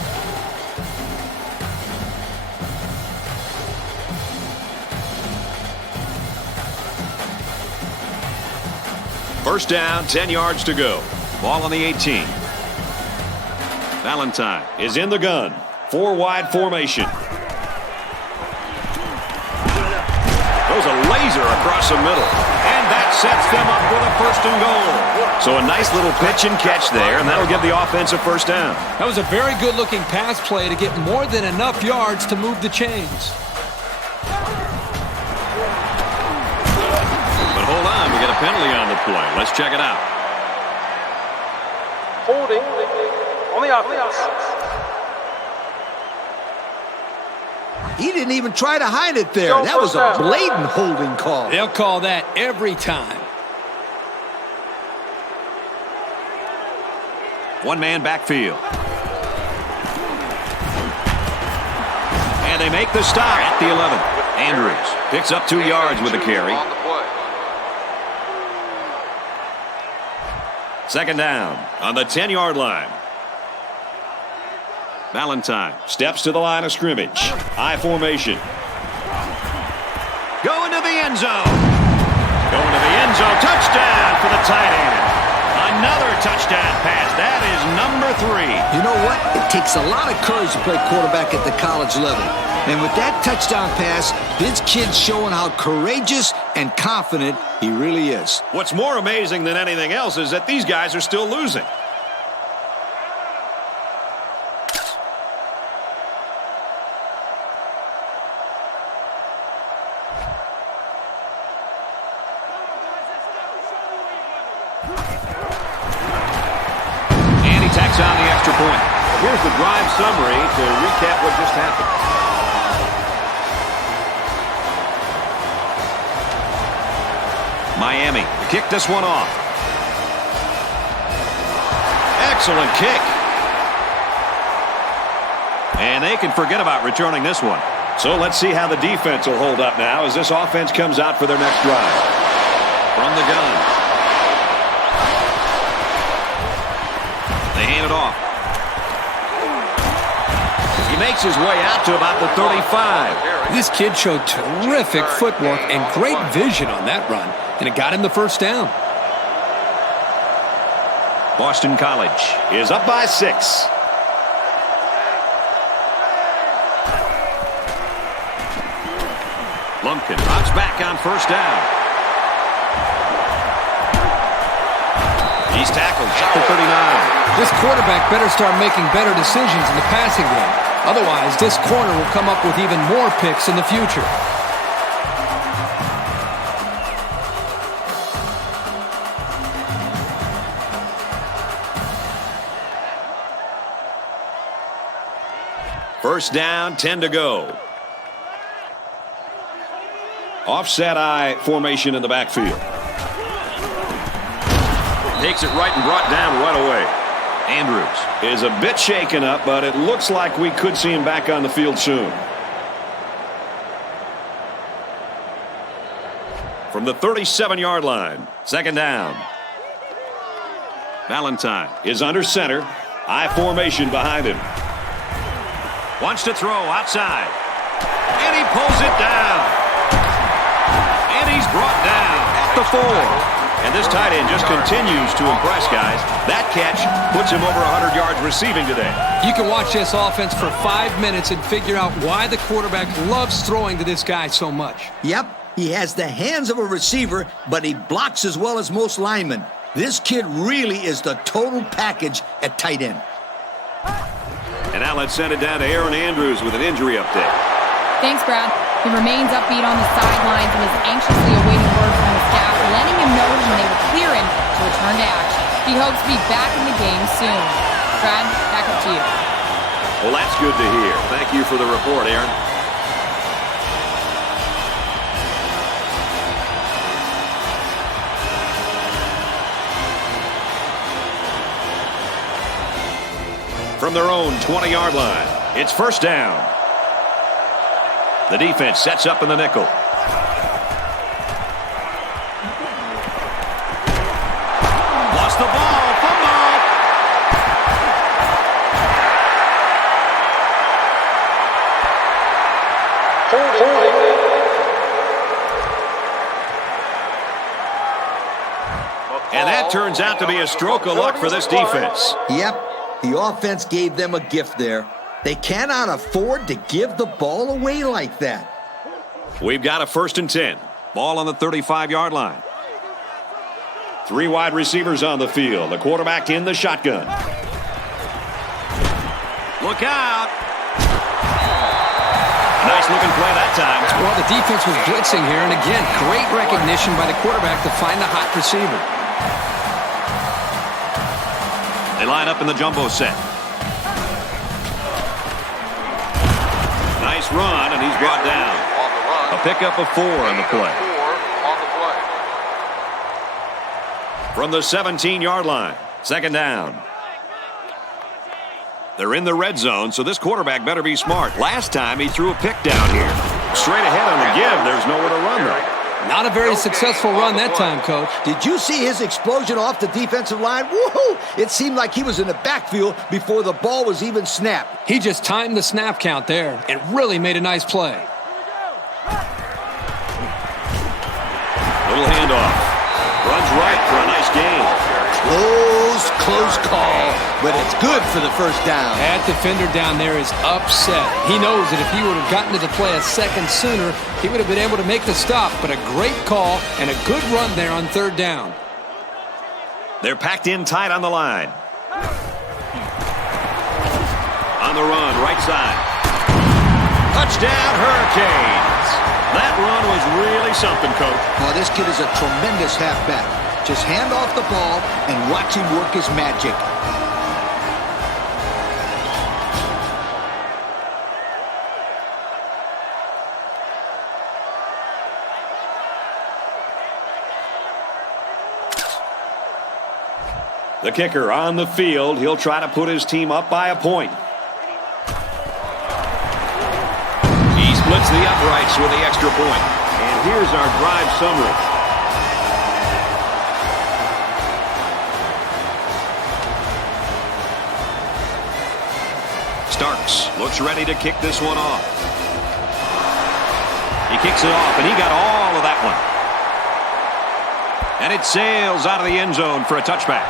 First down, 10 yards to go. Ball on the 18. Valentine is in the gun. 4-wide formation. Throws a laser across the middle. And that sets them up with a 1st and goal. So a nice little pitch and catch there, and that'll give the offense a first down. That was a very good-looking pass play to get more than enough yards to move the chains. But hold on, we got a penalty on the play. Let's check it out. Holding on the offense. He didn't even try to hide it there. That was a blatant holding call. They'll call that every time. One-man backfield. And they make the stop at the 11. Andrews picks up 2 yards with the carry. Second down on the 10-yard line. Valentine steps to the line of scrimmage. I formation. Going to the end zone. Going to the end zone. Touchdown for the tight end. Another touchdown pass. That is number 3. You know what? It takes a lot of courage to play quarterback at the college level. And with that touchdown pass, this kid's showing how courageous and confident he really is. What's more amazing than anything else is that these guys are still losing. And he tacks on the extra point. Here's the drive summary to recap what just happened. Miami kick this one off. Excellent kick. And they can forget about returning this one. So let's see how the defense will hold up now as this offense comes out for their next drive. From the gun. They hand it off. He makes his way out to about the 35. This kid showed terrific footwork and great vision on that run, and it got him the first down. Boston College is up by 6. Lumpkin drops back on first down. He's tackled at the 39. This quarterback better start making better decisions in the passing game. Otherwise, this corner will come up with even more picks in the future. First down, 10 to go. Offset I formation in the backfield. Takes it right and brought down right away. Andrews is a bit shaken up, but it looks like we could see him back on the field soon. From the 37-yard line, second down. Valentine is under center. I formation behind him. Wants to throw outside. And he pulls it down. And he's brought down at the 4. And this tight end just continues to impress, guys. That catch puts him over 100 yards receiving today. You can watch this offense for 5 minutes and figure out why the quarterback loves throwing to this guy so much. Yep, he has the hands of a receiver, but he blocks as well as most linemen. This kid really is the total package at tight end. And now let's send it down to Aaron Andrews with an injury update. Thanks, Brad. He remains upbeat on the sidelines and is anxiously awaiting word from the staff, letting him know when they will clear him to return to action. He hopes to be back in the game soon. Brad, back up to you. Well, that's good to hear. Thank you for the report, Aaron. From their own 20-yard line, it's first down. The defense sets up in the nickel. Lost the ball. Football. And that turns out to be a stroke of luck for this defense. Yep. The offense gave them a gift there. They cannot afford to give the ball away like that. We've got a 1st and 10. Ball on the 35-yard line. 3 wide receivers on the field. The quarterback in the shotgun. Look out. Nice looking play that time. Well, the defense was blitzing here, and again, great recognition by the quarterback to find the hot receiver. They line up in the jumbo set. Nice run, and he's brought down. A pickup of 4 on the play. From the 17-yard line, second down. They're in the red zone, so this quarterback better be smart. Last time he threw a pick down here. Straight ahead on the give, there's nowhere to run though. Not a very successful run that time, Coach. Did you see his explosion off the defensive line? Woohoo! It seemed like he was in the backfield before the ball was even snapped. He just timed the snap count there and really made a nice play. Little handoff. Runs right for a nice gain. Close call, but it's good for the first down. That defender down there is upset. He knows that if he would have gotten to the play a second sooner, he would have been able to make the stop, but a great call and a good run there on third down. They're packed in tight on the line. On the run, right side. Touchdown, Hurricanes. That run was really something, Coach. Oh, this kid is a tremendous halfback. Just hand off the ball and watch him work his magic. The kicker on the field. He'll try to put his team up by a point. He splits the uprights with the extra point. And here's our drive summary. Starks looks ready to kick this one off. He kicks it off, and he got all of that one. And it sails out of the end zone for a touchback.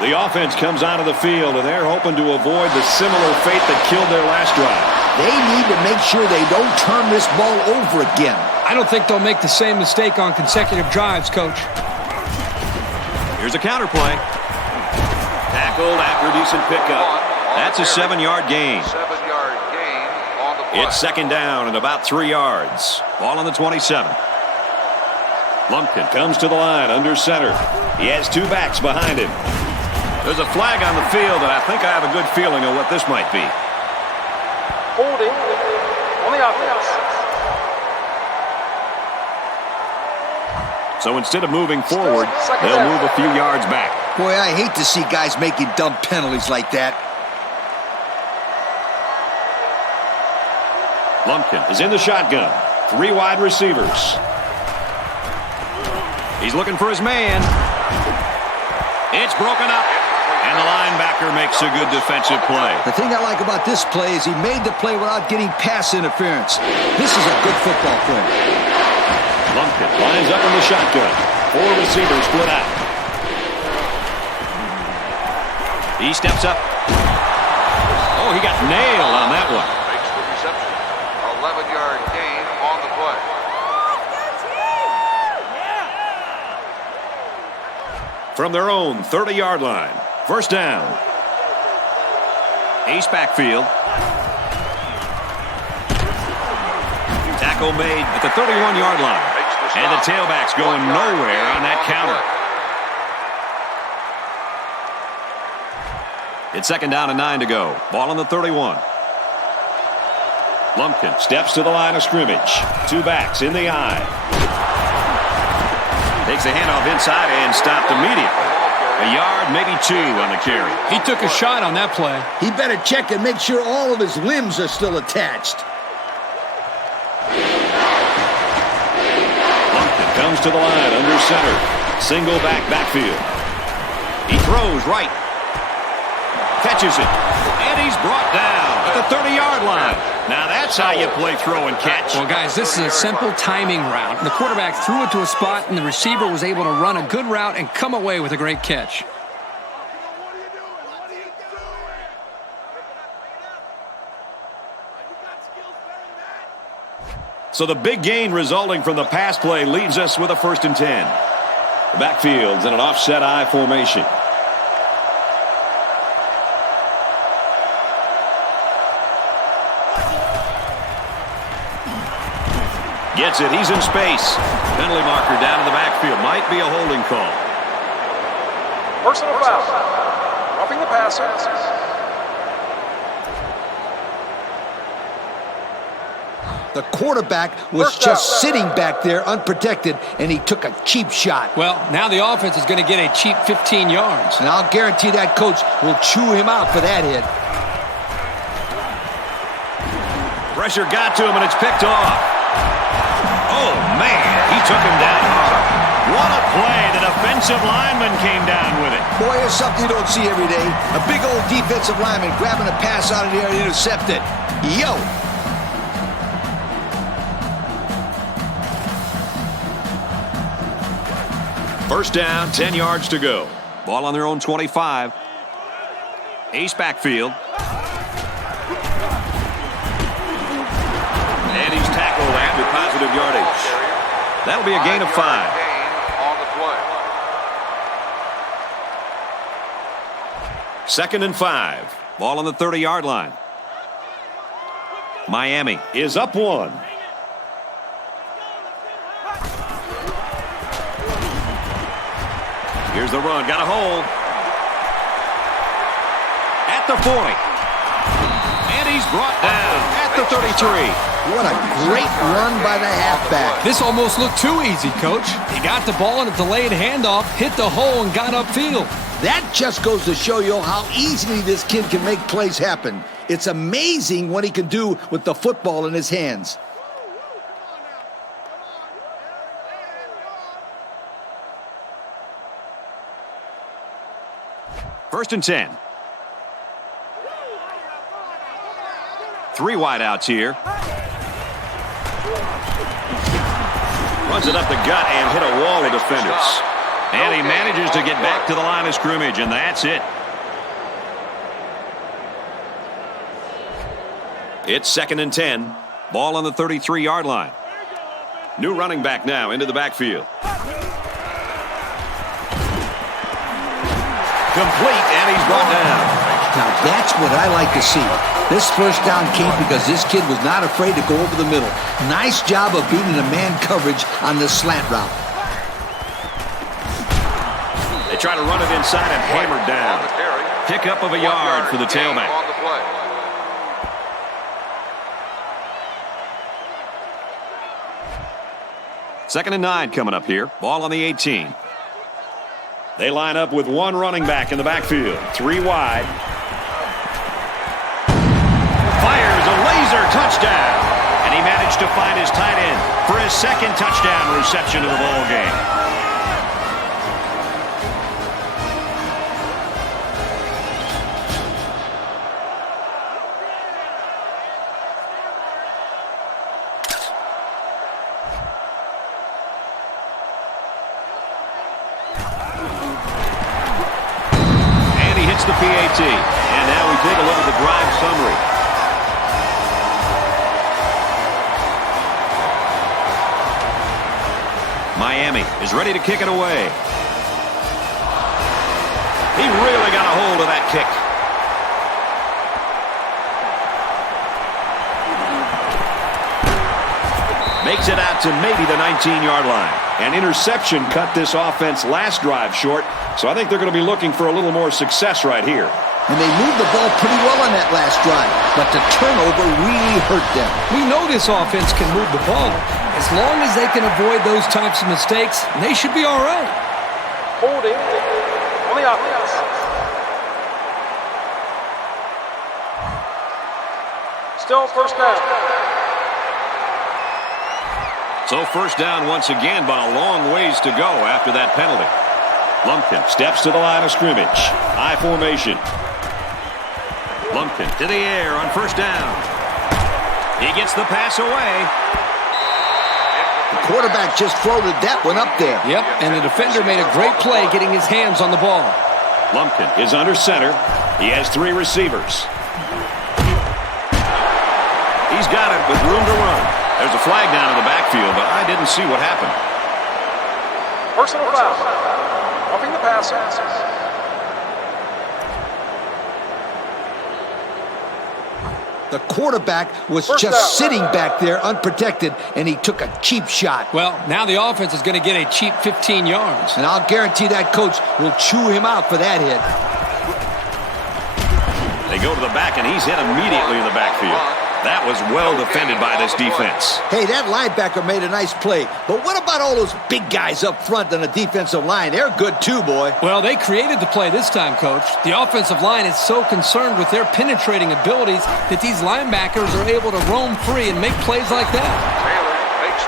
The offense comes out of the field, and they're hoping to avoid the similar fate that killed their last drive. They need to make sure they don't turn this ball over again. I don't think they'll make the same mistake on consecutive drives, Coach. Here's a counter play. Tackled after a decent pickup. That's a 7-yard gain. 7-yard gain on the play. It's second down and about 3 yards. Ball on the 27. Lumpkin comes to the line under center. He has 2 backs behind him. There's a flag on the field, and I think I have a good feeling of what this might be. Holding on the offense. So instead of moving forward, they'll move a few yards back. Boy, I hate to see guys making dumb penalties like that. Lumpkin is in the shotgun. 3 wide receivers. He's looking for his man. It's broken up. And the linebacker makes a good defensive play. The thing I like about this play is he made the play without getting pass interference. This is a good football play. Lumpkin lines up in the shotgun. 4 receivers split out. He steps up. Oh, he got nailed on that one. Makes the reception. 11-yard gain on the play. From their own 30-yard line. First down. Ace backfield. Tackle made at the 31-yard line. And the tailback's going nowhere on that counter. It's second down and 9 to go. Ball on the 31. Lumpkin steps to the line of scrimmage. 2 backs in the eye. Takes the handoff inside and stopped immediately. A yard, maybe 2 on the carry. He took a shot on that play. He better check and make sure all of his limbs are still attached. Lumpkin comes to the line under center. Single backfield. He throws right. Catches it. And he's brought down at the 30-yard line. Now that's how you play throw and catch. Well, guys, this is a simple timing route. The quarterback threw it to a spot, and the receiver was able to run a good route and come away with a great catch. So the big gain resulting from the pass play leaves us with a 1st and 10. The backfield's in an offset I formation. Gets it. He's in space. Penalty marker down in the backfield. Might be a holding call. Personal foul. Roughing the passer. The quarterback was just sitting back there unprotected, and he took a cheap shot. Well, now the offense is going to get a cheap 15 yards. And I'll guarantee that coach will chew him out for that hit. Pressure got to him, and it's picked off. Oh, man, he took him down hard. What a play. The defensive lineman came down with it. Boy, here's something you don't see every day. A big old defensive lineman grabbing a pass out of the air and intercept it. Yo! First down, 10 yards to go. Ball on their own 25. Ace backfield. And he's tackled after positive yardage. That'll be a gain of 5. On the play. 2nd and 5. Ball on the 30-yard line. Miami is up 1. Here's the run. Got a hole. At the 40. And he's brought down at the 33. What a great run by the halfback. This almost looked too easy, Coach. He got the ball in a delayed handoff, hit the hole, and got upfield. That just goes to show you how easily this kid can make plays happen. It's amazing what he can do with the football in his hands. First and 10. 3 wideouts here. Runs it up the gut and hit a wall of defenders. And he manages to get back to the line of scrimmage, and that's it. It's 2nd and 10. Ball on the 33-yard line. New running back now into the backfield. Complete, and he's brought down. Now that's what I like to see. This first down came because this kid was not afraid to go over the middle. Nice job of beating the man coverage on the slant route. They try to run it inside and hammered down. Pickup of a yard for the tailback. On the play. Second and 9 coming up here. Ball on the 18. They line up with 1 running back in the backfield. 3 wide. Fires a laser touchdown. And he managed to find his tight end for his 2nd touchdown reception of the ball game. The PAT. And now we take a look at the drive summary. Miami is ready to kick it away. He really got a hold of that kick. Makes it out to maybe the 19-yard line. An interception cut this offense last drive short, so I think they're going to be looking for a little more success right here. And they moved the ball pretty well on that last drive, but the turnover really hurt them. We know this offense can move the ball. As long as they can avoid those types of mistakes, they should be all right. Holding on the offense. Still first down. So first down once again, but a long ways to go after that penalty. Lumpkin steps to the line of scrimmage. I formation. Lumpkin to the air on first down. He gets the pass away. The quarterback just floated that one up there. Yep, and the defender made a great play getting his hands on the ball. Lumpkin is under center. He has 3 receivers. He's got it with room to run. There's a flag down in the backfield, but I didn't see what happened. Personal foul. Roughing the passer. The quarterback was just sitting back there unprotected, and he took a cheap shot. Well, now the offense is going to get a cheap 15 yards. And I'll guarantee that coach will chew him out for that hit. They go to the back, and he's hit immediately in the backfield. That was well defended by this defense. Hey, that linebacker made a nice play. But what about all those big guys up front on the defensive line? They're good too, boy. Well, they created the play this time, Coach. The offensive line is so concerned with their penetrating abilities that these linebackers are able to roam free and make plays like that.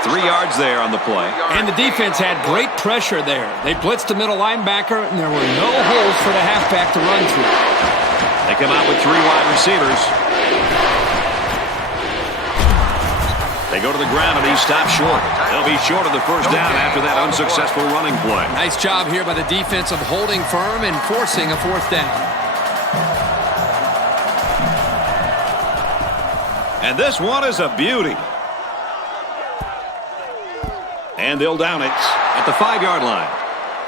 3 yards there on the play. And the defense had great pressure there. They blitzed the middle linebacker, and there were no holes for the halfback to run through. They come out with 3 wide receivers. They go to the ground, and he stops short. They'll be short of the first down after that unsuccessful running play. Nice job here by the defense of holding firm and forcing a fourth down. And this one is a beauty. And they'll down it at the 5-yard line.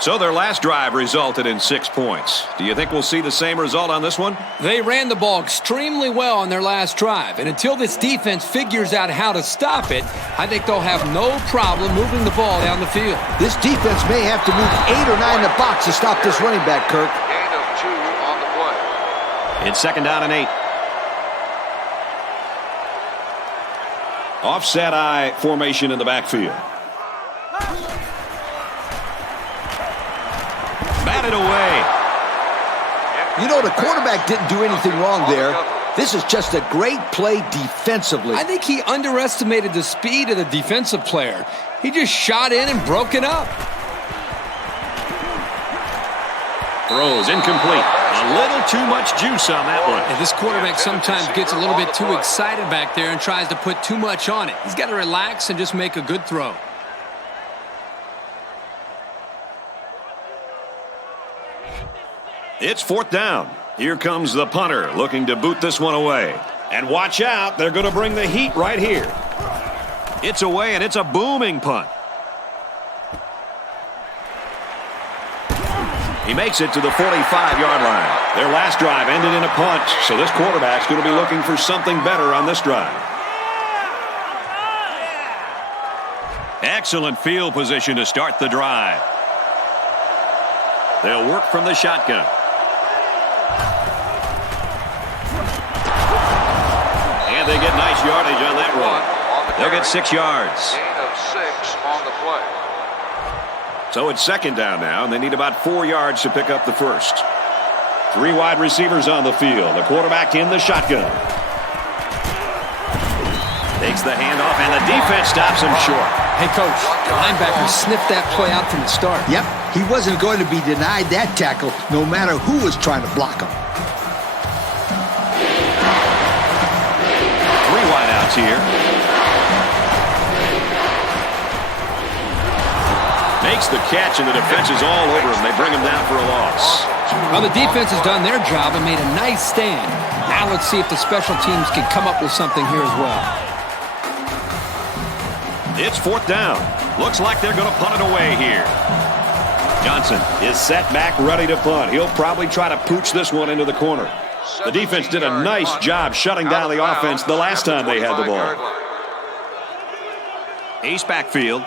So their last drive resulted in 6 points. Do you think we'll see the same result on this one? They ran the ball extremely well on their last drive. And until this defense figures out how to stop it, I think they'll have no problem moving the ball down the field. This defense may have to move 8 or 9 in the box to stop this running back, Kirk. Gain of 2 on the play. It's 2nd down and 8. Offset I formation in the backfield. Batted away. You know, the quarterback didn't do anything wrong there. This is just a great play defensively. I think he underestimated the speed of the defensive player. He just shot in and broke it up. Throws incomplete. A little too much juice on that one. And this quarterback sometimes gets a little bit too excited back there and tries to put too much on it. He's got to relax and just make a good throw. It's 4th down. Here comes the punter looking to boot this one away. And watch out, they're going to bring the heat right here. It's away, and it's a booming punt. He makes it to the 45-yard line. Their last drive ended in a punt, so this quarterback's going to be looking for something better on this drive. Excellent field position to start the drive. They'll work from the shotgun. And they get nice yardage on that run. They'll get 6 yards. Gain of 6 on the play. So it's 2nd down now, and they need about 4 yards to pick up the first. 3 wide receivers on the field. The quarterback in the shotgun. Takes the handoff, and the defense stops him short. Hey, Coach, the linebacker sniffed that play out from the start. Yep, he wasn't going to be denied that tackle no matter who was trying to block him. 3 wideouts here. Makes the catch, and the defense is all over him. They bring him down for a loss. Well, the defense has done their job and made a nice stand. Now let's see if the special teams can come up with something here as well. It's 4th down. Looks like they're going to punt it away here. Johnson is set back, ready to punt. He'll probably try to pooch this one into the corner. The defense did a nice job shutting down the offense the last time they had the ball. Ace backfield.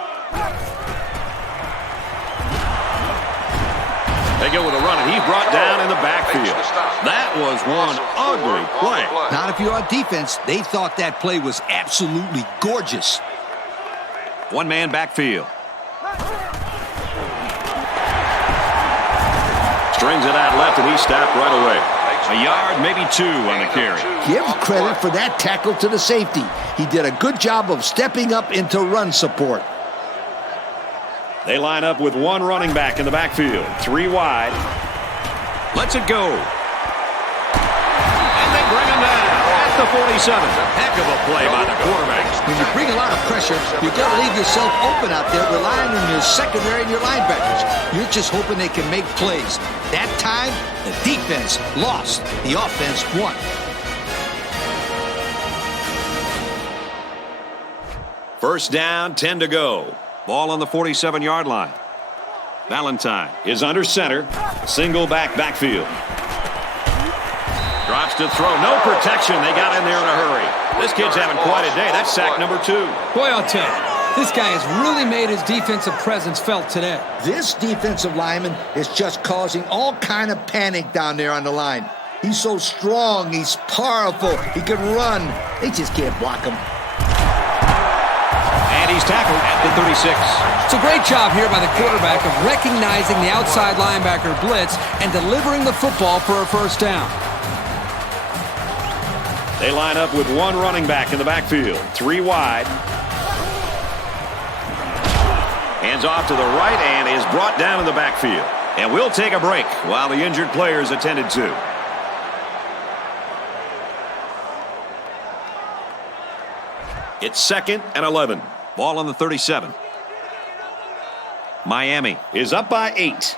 They go with a run, and he's brought down in the backfield. That was one ugly play. Not if you're on defense. They thought that play was absolutely gorgeous. 1-man backfield. Strings it out left, and he stopped right away. A yard, maybe 2 on the carry. Give credit for that tackle to the safety. He did a good job of stepping up into run support. They line up with 1 running back in the backfield. 3 wide. Lets it go. And they bring him down at the 47. Heck of a play by the quarterback. When you bring a lot of pressure, you've got to leave yourself open out there, relying on your secondary and your linebackers. You're just hoping they can make plays. That time, the defense lost. The offense won. First down, 10 to go. Ball on the 47-yard line. Valentine is under center. Single backfield. Drops to throw. No protection. They got in there in a hurry. This kid's having quite a day. That's sack number 2. Boy, I'll tell you, this guy has really made his defensive presence felt today. This defensive lineman is just causing all kind of panic down there on the line. He's so strong. He's powerful. He can run. They just can't block him. And he's tackled at the 36. It's a great job here by the quarterback of recognizing the outside linebacker blitz and delivering the football for a first down. They line up with one running back in the backfield. 3 wide. Hands off to the right and is brought down in the backfield. And we'll take a break while the injured player is attended to. It's 2nd and 11. Ball on the 37. Miami is up by 8.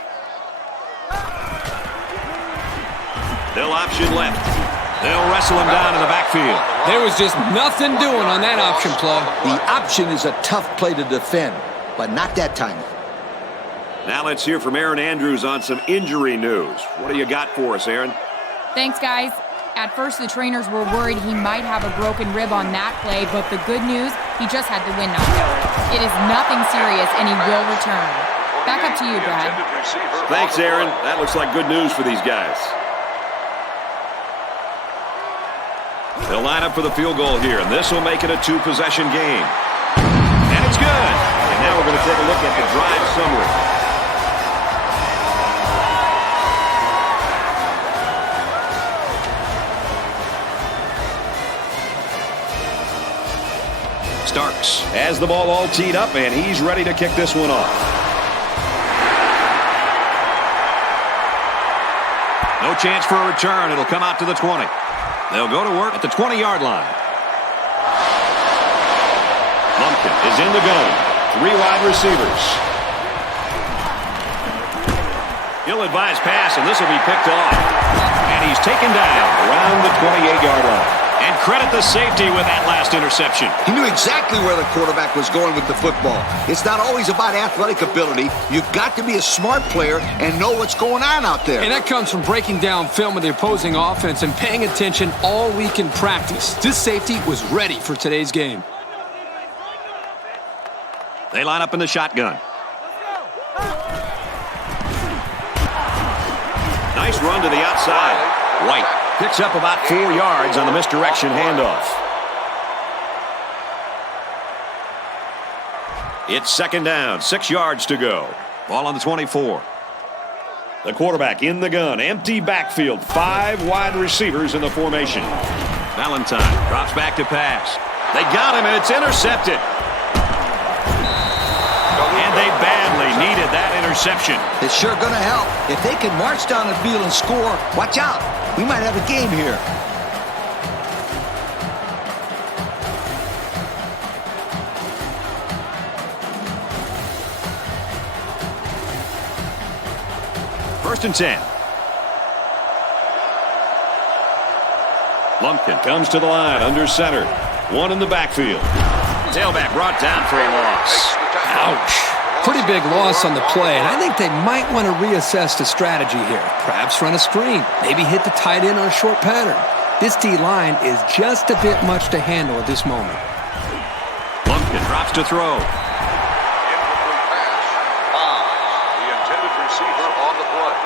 They'll option left. They'll wrestle him down in the backfield. There was just nothing doing on that option play. The option is a tough play to defend, but not that time. Now let's hear from Aaron Andrews on some injury news. What do you got for us, Aaron? Thanks, guys. At first, the trainers were worried he might have a broken rib on that play, but the good news, he just had the wind knocked out. It is nothing serious, and he will return. Back up to you, Brad. Thanks, Aaron. That looks like good news for these guys. They'll line up for the field goal here, and this will make it a 2-possession game. And it's good. And now we're going to take a look at the drive summary. Starks has the ball all teed up, and he's ready to kick this one off. No chance for a return. It'll come out to the 20. They'll go to work at the 20-yard line. Lumpkin is in the gun. 3 wide receivers. Ill-advised pass, and this will be picked off. And he's taken down around the 28-yard line. And credit the safety with that last interception. He knew exactly where the quarterback was going with the football. It's not always about athletic ability. You've got to be a smart player and know what's going on out there. And that comes from breaking down film of the opposing offense and paying attention all week in practice. This safety was ready for today's game. They line up in the shotgun. Nice run to the outside. White picks up about 4 yards on the misdirection handoff. It's 2nd down, 6 yards to go. Ball on the 24. The quarterback in the gun, empty backfield, 5 wide receivers in the formation. Valentine drops back to pass. They got him, and it's intercepted. And they badly needed that interception. It's sure going to help. If they can march down the field and score, watch out. We might have a game here. First and 10. Lumpkin comes to the line under center. 1 in the backfield. Tailback brought down for a loss. Ouch. Pretty big loss on the play, and I think they might want to reassess the strategy here. Perhaps run a screen, maybe hit the tight end on a short pattern. This D-line is just a bit much to handle at this moment. Lumpkin drops to throw. Incomplete pass. The intended receiver on the play.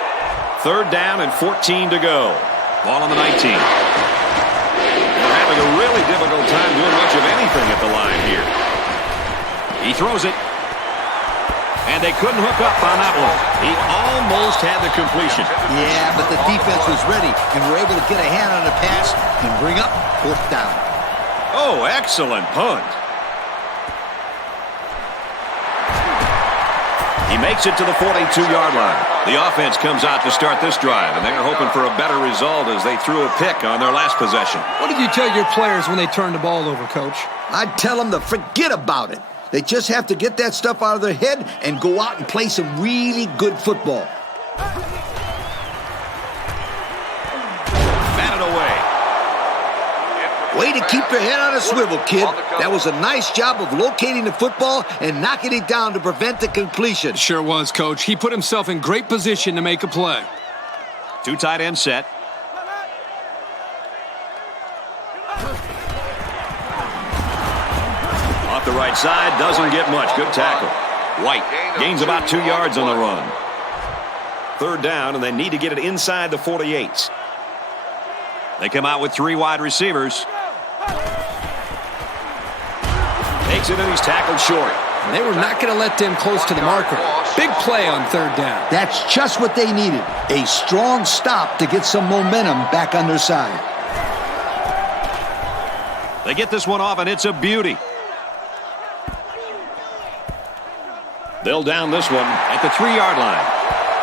3rd down and 14 to go. Ball on the 19. They're having a really difficult time doing much of anything at the line here. He throws it. And they couldn't hook up on that one. He almost had the completion. Yeah, but the defense was ready and were able to get a hand on the pass and bring up 4th down. Oh, excellent punt. He makes it to the 42-yard line. The offense comes out to start this drive, and they're hoping for a better result as they threw a pick on their last possession. What did you tell your players when they turned the ball over, Coach? I'd tell them to forget about it. They just have to get that stuff out of their head and go out and play some really good football. Batted away. Way to keep your head on a swivel, kid. That was a nice job of locating the football and knocking it down to prevent the completion. Sure was, Coach. He put himself in great position to make a play. 2 tight end set. Off the right side, doesn't get much. Good tackle. White gains about 2 yards on the run. 3rd down, and they need to get it inside the 48. They come out with 3 wide receivers. Takes it and he's tackled short. And they were not going to let them close to the marker. Big play on 3rd down. That's just what they needed. A strong stop to get some momentum back on their side. They get this one off, and it's a beauty. They'll down this one at the 3-yard line.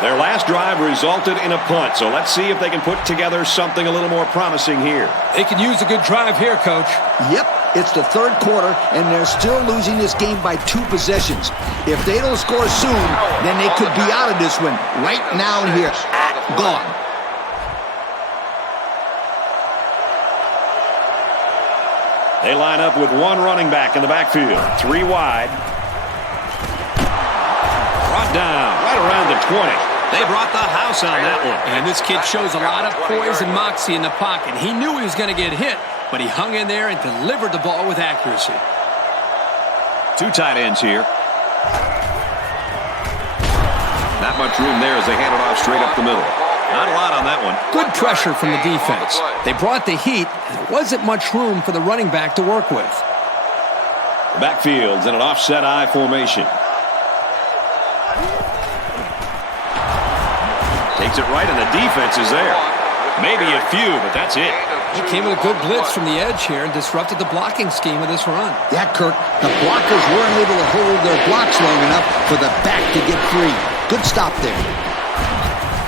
Their last drive resulted in a punt, so let's see if they can put together something a little more promising here. They can use a good drive here, Coach. Yep, it's the 3rd quarter, and they're still losing this game by 2 possessions. If they don't score soon, then they could be out of this one right now and here. Gone. They line up with 1 running back in the backfield. 3 wide. Brought down right around the 20. They brought the house on that one. And this kid shows a lot of poise and moxie in the pocket. He knew he was going to get hit, but he hung in there and delivered the ball with accuracy. 2 tight ends here. Not much room there as they hand it off straight up the middle. Not a lot on that one. Good pressure from the defense. They brought the heat, and there wasn't much room for the running back to work with. The backfield's in an offset I formation. Takes it right, and the defense is there. Maybe a few, but that's it. He came with a good blitz from the edge here and disrupted the blocking scheme of this run. Yeah, Kirk, the blockers weren't able to hold their blocks long enough for the back to get free. Good stop there.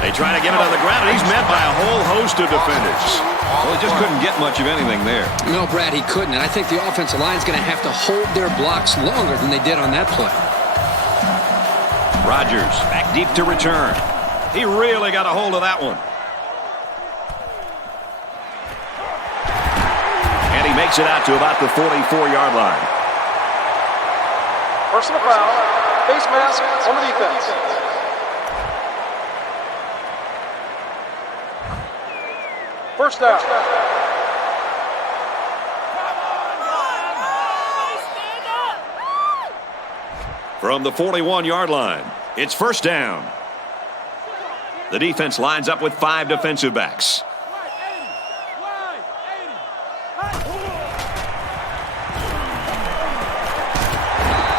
They try to get it on the ground, and he's met by a whole host of defenders. Well, he just couldn't get much of anything there. No, Brad, he couldn't, and I think the offensive line's going to have to hold their blocks longer than they did on that play. Rodgers back deep to return. He really got a hold of that one. And he makes it out to about the 44-yard line. Personal foul. Face mask on the defense. First down. From the 41-yard line, it's first down. The defense lines up with 5 defensive backs.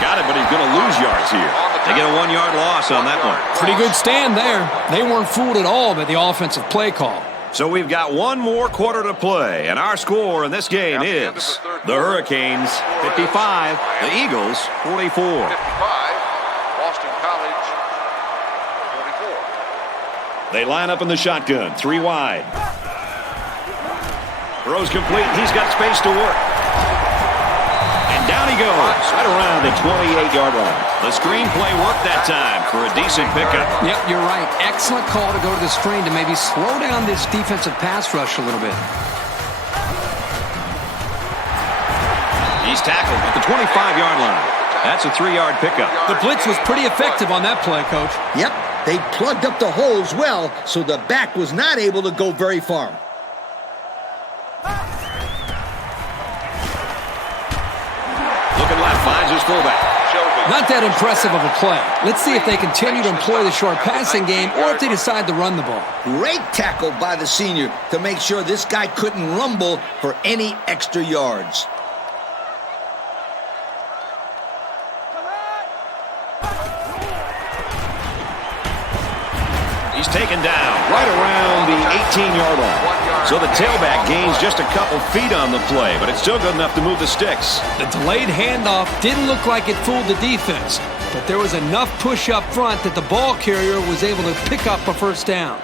Got it, but he's going to lose yards here. They get a 1-yard loss on that one. Pretty good stand there. They weren't fooled at all by the offensive play call. So we've got 1 more quarter to play, and our score in this game is the Hurricanes 55, the Eagles 44. 55, Boston College 44. They line up in the shotgun, 3 wide. Throws complete. He's got space to work. And down he goes, right around the 28-yard line. The screenplay worked that time for a decent pickup. Yep, you're right. Excellent call to go to the screen to maybe slow down this defensive pass rush a little bit. He's tackled at the 25-yard line. That's a 3-yard pickup. The blitz was pretty effective on that play, Coach. Yep, they plugged up the holes well, so the back was not able to go very far. Looking left, finds his fullback. Not that impressive of a play. Let's see if they continue to employ the short passing game or if they decide to run the ball. Great tackle by the senior to make sure this guy couldn't rumble for any extra yards. He's taken down right around the 18-yard line. So the tailback gains just a couple feet on the play, but it's still good enough to move the sticks. The delayed handoff didn't look like it fooled the defense, but there was enough push up front that the ball carrier was able to pick up a first down.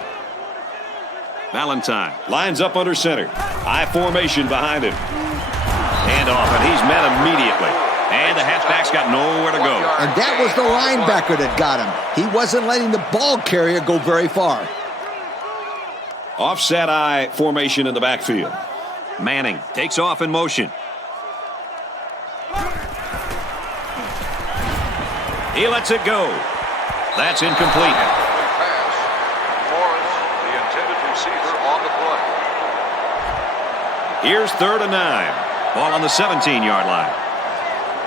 Valentine lines up under center. High formation behind him. Handoff, and he's met immediately. And the halfback's got nowhere to go. And that was the linebacker that got him. He wasn't letting the ball carrier go very far. Offset I formation in the backfield. Manning takes off in motion. He lets it go. That's incomplete. Pass. Morris, the intended receiver, on the play. Here's 3rd and 9. Ball on the 17-yard line.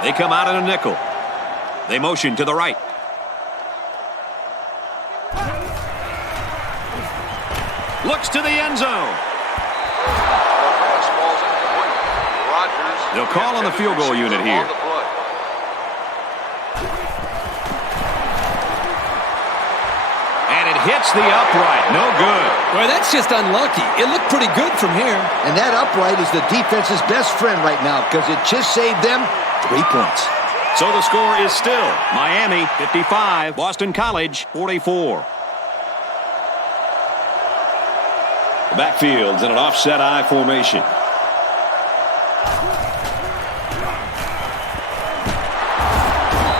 They come out in a nickel. They motion to the right. Looks to the end zone. The pass falls incomplete. Rodgers. They'll call on the field goal unit here. On the play. And it hits the upright. No good. Well, that's just unlucky. It looked pretty good from here. And that upright is the defense's best friend right now because it just saved them 3 points. So the score is still Miami 55, Boston College 44. The backfield's in an offset I formation.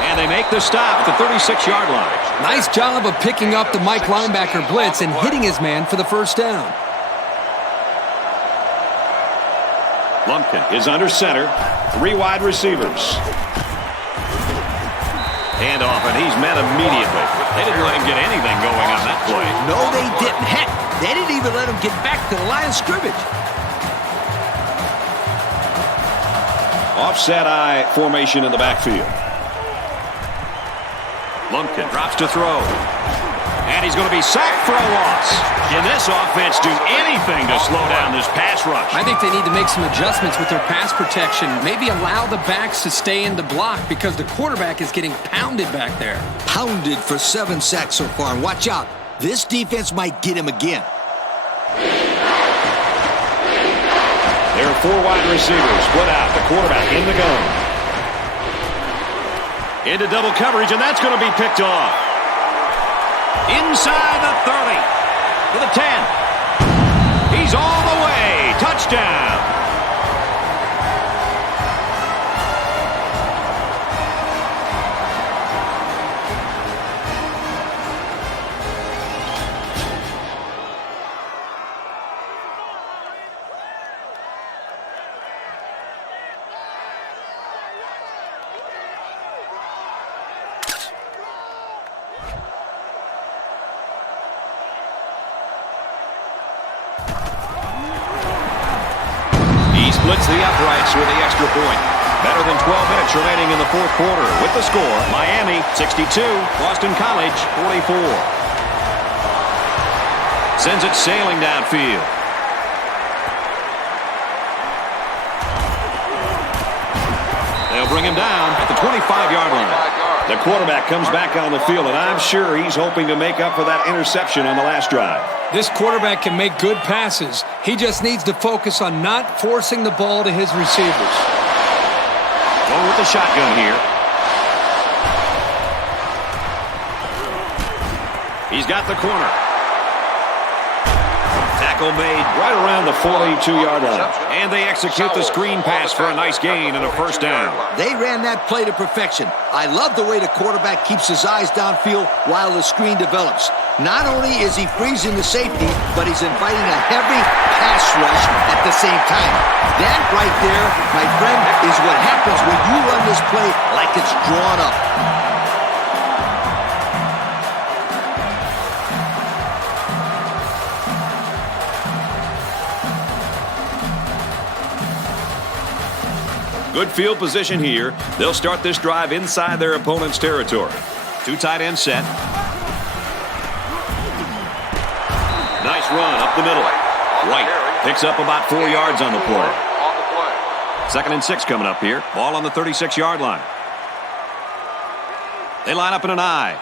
And they make the stop at the 36-yard line. Nice job of picking up the Mike linebacker blitz and hitting his man for the first down. Lumpkin is under center. 3 wide receivers. Handoff, and he's met immediately. They didn't let him get anything going on that play. No, they didn't. Heck, they didn't even let him get back to the line of scrimmage. Offset I formation in the backfield. Lumpkin drops to throw. And he's going to be sacked for a loss. Can this offense do anything to slow down this pass rush? I think they need to make some adjustments with their pass protection. Maybe allow the backs to stay in the block because the quarterback is getting pounded back there. Pounded for 7 sacks so far. And watch out. This defense might get him again. There are 4 wide receivers split out. The quarterback in the gun. Into double coverage, and that's going to be picked off. Inside the 30. To the 10. He's all the way. Touchdown. Splits the uprights with the extra point. Better than 12 minutes remaining in the fourth quarter. With the score, Miami 62, Boston College 44. Sends it sailing downfield. They'll bring him down at the 25-yard line. The quarterback comes back on the field, and I'm sure he's hoping to make up for that interception on the last drive. This quarterback can make good passes. He just needs to focus on not forcing the ball to his receivers. Going with the shotgun here. He's got the corner. Tackle made right around the 42-yard line. And they execute the screen pass for a nice gain and a first down. They ran that play to perfection. I love the way the quarterback keeps his eyes downfield while the screen develops. Not only is he freezing the safety, but he's inviting a heavy pass rush at the same time. That right there, my friend, is what happens when you run this play like it's drawn up. Good field position here. They'll start this drive inside their opponent's territory. 2 tight end set. Nice run up the middle. White picks up about 4 yards on the play. 2nd and 6 coming up here. Ball on the 36-yard line. They line up in an I.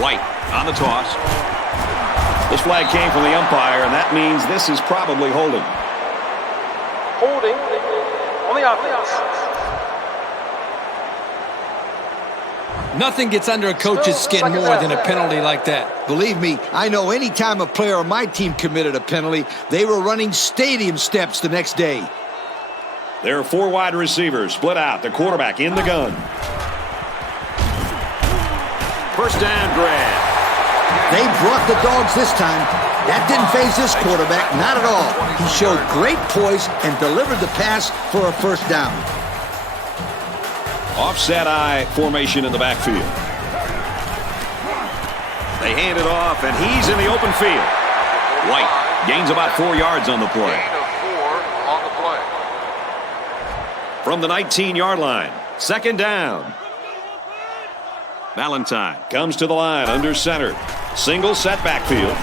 White on the toss. This flag came from the umpire, and that means this is probably holding. Holding on the offense. Nothing gets under a coach's skin more than a penalty like that. Believe me, I know any time a player on my team committed a penalty, they were running stadium steps the next day. There are 4 wide receivers split out. The quarterback in the gun. First down grab. They brought the dogs this time. That didn't faze this quarterback, not at all. He showed great poise and delivered the pass for a first down. Offset I formation in the backfield. They hand it off, and he's in the open field. White gains about 4 yards on the play. Gain of 4 on the play. From the 19-yard line, 2nd down. Valentine comes to the line under center. Single set backfield.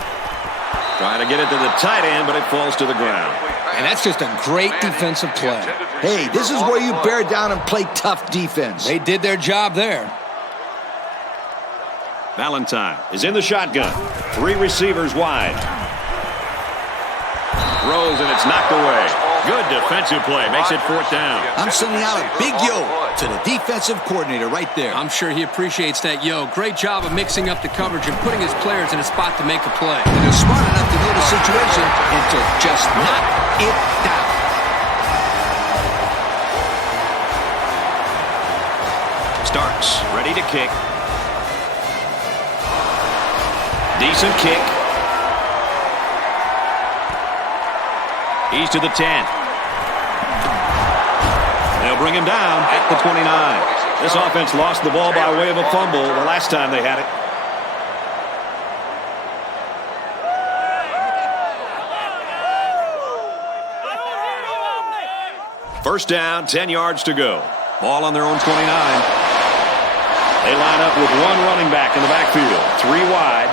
Trying to get it to the tight end, but it falls to the ground. And that's just a great defensive play. Hey, this is where you bear down and play tough defense. They did their job there. Valentine is in the shotgun. 3 receivers wide. Throws, and it's knocked away. Good defensive play. Makes it 4th down. I'm sending out a big yo to the defensive coordinator right there. I'm sure he appreciates that yo. Great job of mixing up the coverage and putting his players in a spot to make a play. And they're smart enough to know the situation and to just knock it down. Starks ready to kick. Decent kick. He's to the 10. They'll bring him down at the 29. This offense lost the ball by way of a fumble the last time they had it. First down, 10 yards to go. Ball on their own 29. They line up with 1 running back in the backfield. 3 wide.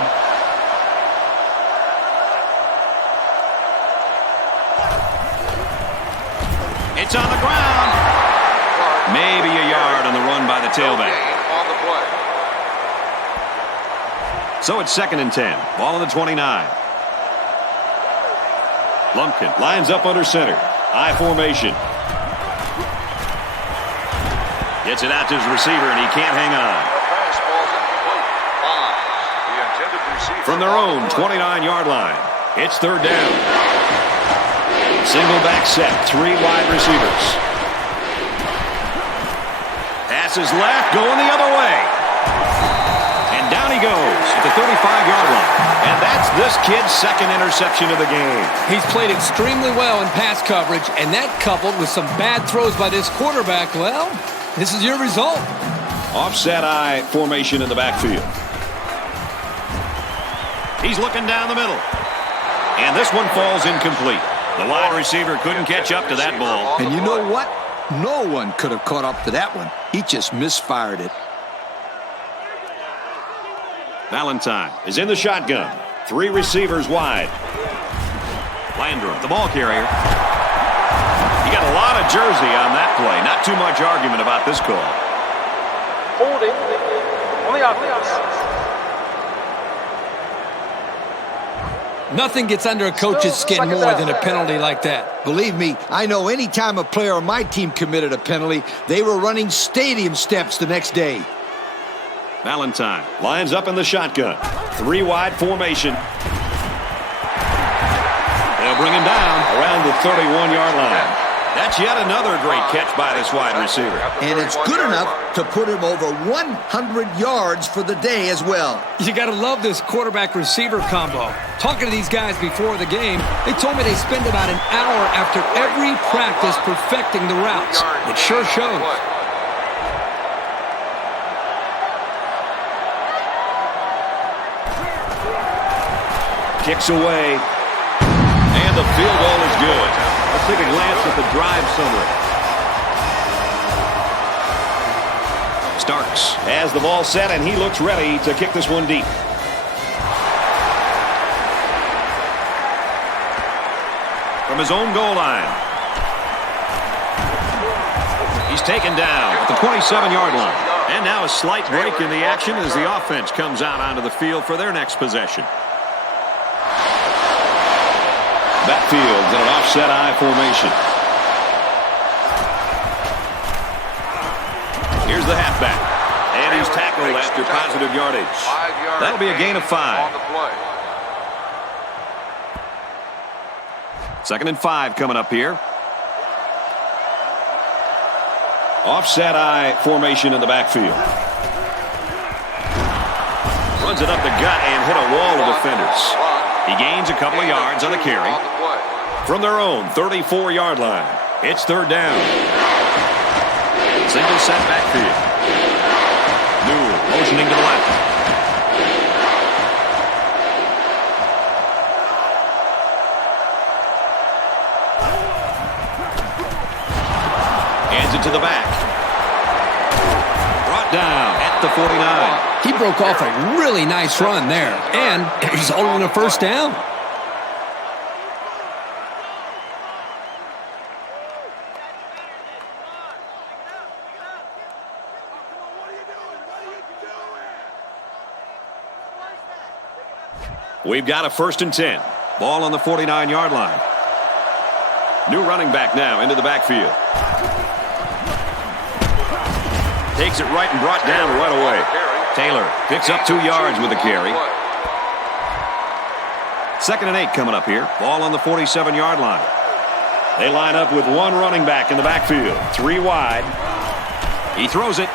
It's on the ground. Maybe a yard on the run by the tailback. So it's 2nd and 10. Ball on the 29. Lumpkin lines up under center. I formation. Gets it out to his receiver, and he can't hang on. From their own 29-yard line, it's 3rd down. Single back set, 3 wide receivers. Pass is left, going the other way. And down he goes at the 35-yard line. And that's this kid's 2nd interception of the game. He's played extremely well in pass coverage, and that coupled with some bad throws by this quarterback, well, this is your result. Offset I formation in the backfield. He's looking down the middle. And this one falls incomplete. The wide receiver couldn't catch up to that ball. And you know what? No one could have caught up to that one. He just misfired it. Valentine is in the shotgun. 3 receivers wide. Landrum, the ball carrier. You got a lot of jersey on that play. Not too much argument about this call. Holding on the offense. Nothing gets under a coach's skin more than a penalty like that. Believe me, I know any time a player on my team committed a penalty, they were running stadium steps the next day. Valentine lines up in the shotgun. 3 wide formation. They'll bring him down around the 31-yard line. That's yet another great catch by this wide receiver. And it's good enough to put him over 100 yards for the day as well. You got to love this quarterback-receiver combo. Talking to these guys before the game, they told me they spend about an hour after every practice perfecting the routes. It sure shows. Kicks away. And the field goal is good. Let's take a glance at the drive summary. Starks has the ball set, and he looks ready to kick this one deep. From his own goal line. He's taken down at the 27-yard line. And now a slight break in the action as the offense comes out onto the field for their next possession. Backfield in an offset I formation. Here's the halfback. And he's tackled after positive yardage. That'll be a gain of 5. 2nd and 5 coming up here. Offset I formation in the backfield. Runs it up the gut and hit a wall of defenders. He gains a couple of yards on the carry. From their own 34-yard line, it's 3rd down. Single set backfield. Newell motioning to the left. Hands it to the back. Brought down at the 49. He broke off a really nice run there, and it resulted in a first down. We've got a 1st and 10. Ball on the 49-yard line. New running back now into the backfield. Takes it right and brought down right away. Taylor picks up 2 yards with the carry. 2nd and 8 coming up here. Ball on the 47-yard line. They line up with 1 running back in the backfield. 3 wide. He throws it.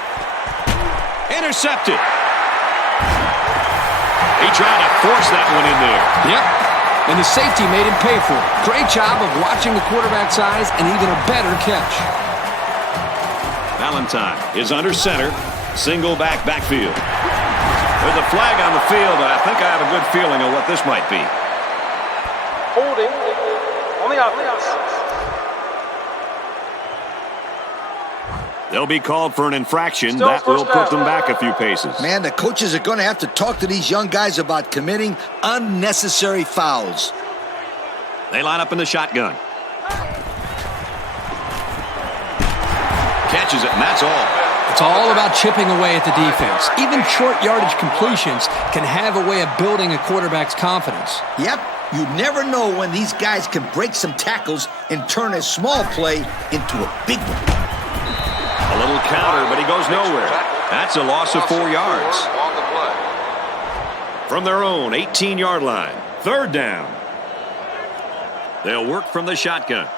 Intercepted. He tried to force that one in there. Yep. And the safety made him pay for it. Great job of watching the quarterback's eyes and even a better catch. Valentine is under center. Single backfield. There's a flag on the field, and I think I have a good feeling of what this might be. Holding on the offense. They'll be called for an infraction. That will put them back a few paces. Man, the coaches are going to have to talk to these young guys about committing unnecessary fouls. They line up in the shotgun. Catches it, and that's all. It's all about chipping away at the defense. Even short yardage completions can have a way of building a quarterback's confidence. Yep, you never know when these guys can break some tackles and turn a small play into a big one. A little counter, but he goes nowhere. That's a loss of 4 yards. From their own 18-yard line. 3rd down. They'll work from the shotgun.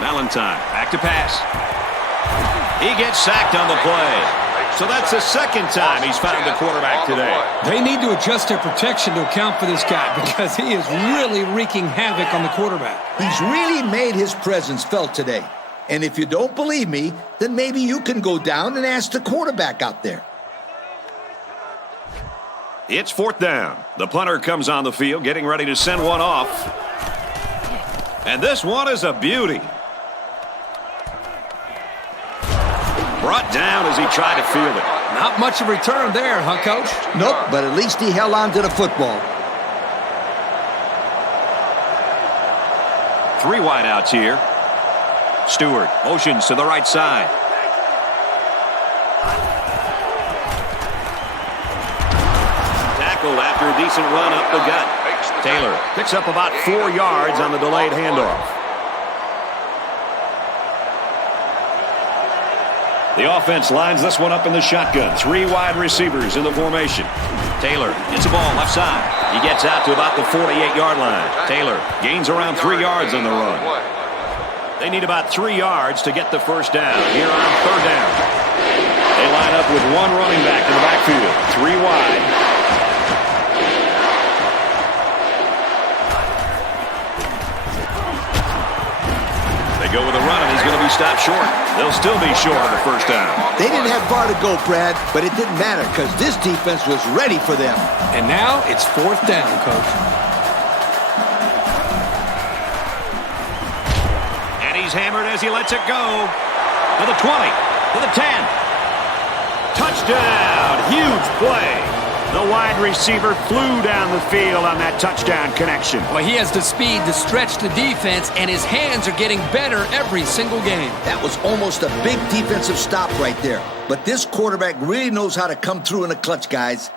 Valentine, back to pass. He gets sacked on the play. So that's the 2nd time he's found the quarterback today. They need to adjust their protection to account for this guy because he is really wreaking havoc on the quarterback. He's really made his presence felt today. And if you don't believe me, then maybe you can go down and ask the quarterback out there. It's 4th down. The punter comes on the field, getting ready to send one off. And this one is a beauty. Brought down as he tried to field it. Not much of a return there, huh, Coach? Nope, but at least he held on to the football. 3 wideouts here. Stewart motions to the right side. Tackled after a decent run up the gut. Taylor picks up about 4 yards on the delayed handoff. The offense lines this one up in the shotgun. 3 wide receivers in the formation. Taylor gets the ball left side. He gets out to about the 48-yard line. Taylor gains around 3 yards on the run. They need about 3 yards to get the first down here on 3rd down. They line up with 1 running back in the backfield. 3 wide. They go with a run, and he's going to be stopped short. They'll still be short of the first down. They didn't have far to go, Brad, but it didn't matter because this defense was ready for them. And now it's 4th down, Coach. And he's hammered as he lets it go. To the 20, to the 10. Touchdown! Huge play. The wide receiver flew down the field on that touchdown connection. Well, he has the speed to stretch the defense, and his hands are getting better every single game. That was almost a big defensive stop right there. But this quarterback really knows how to come through in a clutch, guys.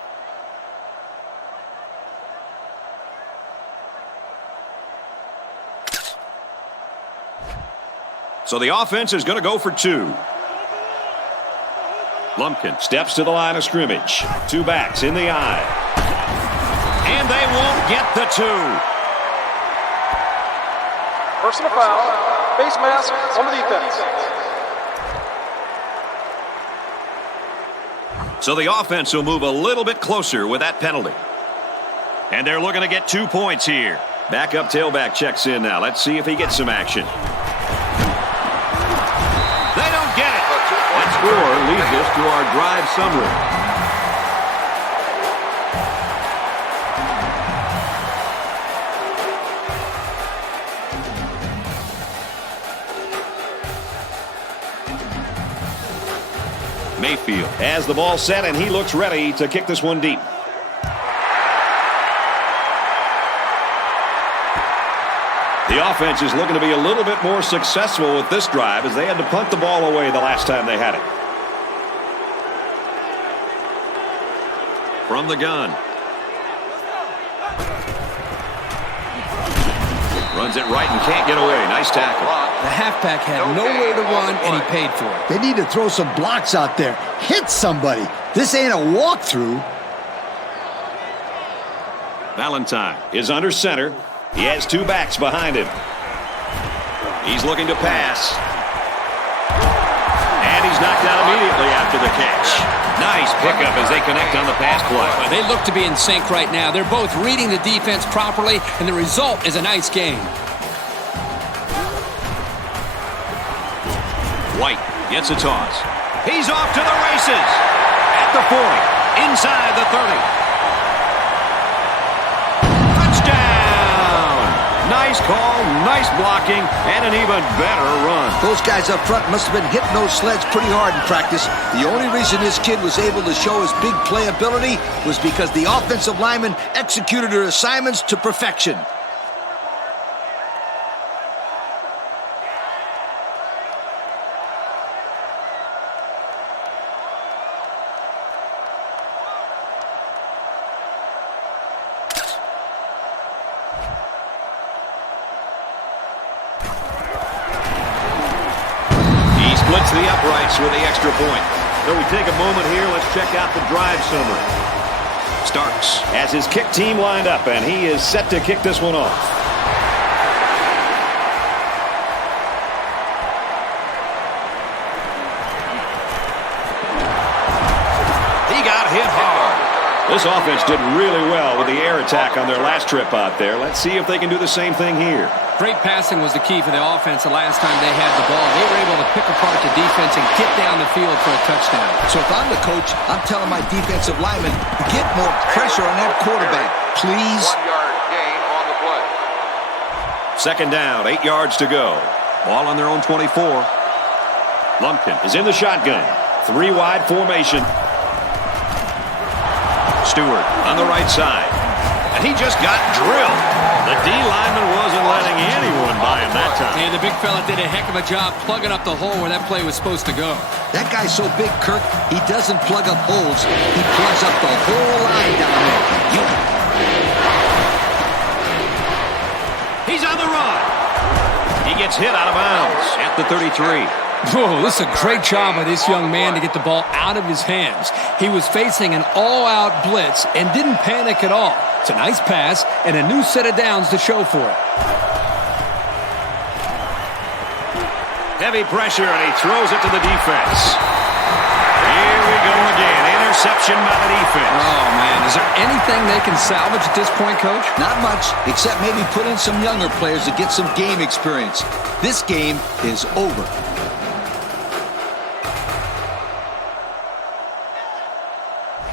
So the offense is going to go for 2. Lumpkin steps to the line of scrimmage. 2 backs in the eye. And they won't get the 2. Personal foul. Face mask on the defense. So the offense will move a little bit closer with that penalty. And they're looking to get 2 points here. Backup tailback checks in now. Let's see if he gets some action. They don't get it. That score leads us to our drive summary. Mayfield has the ball set, and he looks ready to kick this one deep. The offense is looking to be a little bit more successful with this drive as they had to punt the ball away the last time they had it. From the gun. Runs it right and can't get away. Nice tackle. The halfback had nowhere to run, and he paid for it. They need to throw some blocks out there. Hit somebody. This ain't a walkthrough. Valentine is under center. He has two backs behind him. He's looking to pass. And he's knocked out immediately after the catch. Nice pickup as they connect on the pass play. They look to be in sync right now. They're both reading the defense properly, and the result is a nice game. White gets a toss. He's off to the races. At the 40. Inside the 30. Nice call, nice blocking, and an even better run. Those guys up front must have been hitting those sleds pretty hard in practice. The only reason this kid was able to show his big playability was because the offensive linemen executed their assignments to perfection. Splits the uprights with the extra point. So we take a moment here. Let's check out the drive summary. Starks has his kick team lined up, and he is set to kick this one off. He got hit hard. This offense did really well with the air attack on their last trip out there. Let's see if they can do the same thing here. Great passing was the key for the offense the last time they had the ball. They were able to pick apart the defense and get down the field for a touchdown. So if I'm the coach, I'm telling my defensive linemen to get more pressure on that quarterback. Please. 1 yard gain on the play. Second down, 8 yards to go. Ball on their own 24. Lumpkin is in the shotgun. 3 wide formation. Stewart on the right side. And he just got drilled. The D lineman wasn't letting anyone by him that time. And the big fella did a heck of a job plugging up the hole where that play was supposed to go. That guy's so big, Kirk, he doesn't plug up holes. He plugs up the whole line down there. He's on the run. He gets hit out of bounds at the 33. Whoa, this is a great job by this young man to get the ball out of his hands. He was facing an all-out blitz and didn't panic at all. It's a nice pass and a new set of downs to show for it. Heavy pressure, and he throws it to the defense. Here we go again. Interception by the defense. Oh, man. Is there anything they can salvage at this point, Coach? Not much, except maybe put in some younger players to get some game experience. This game is over.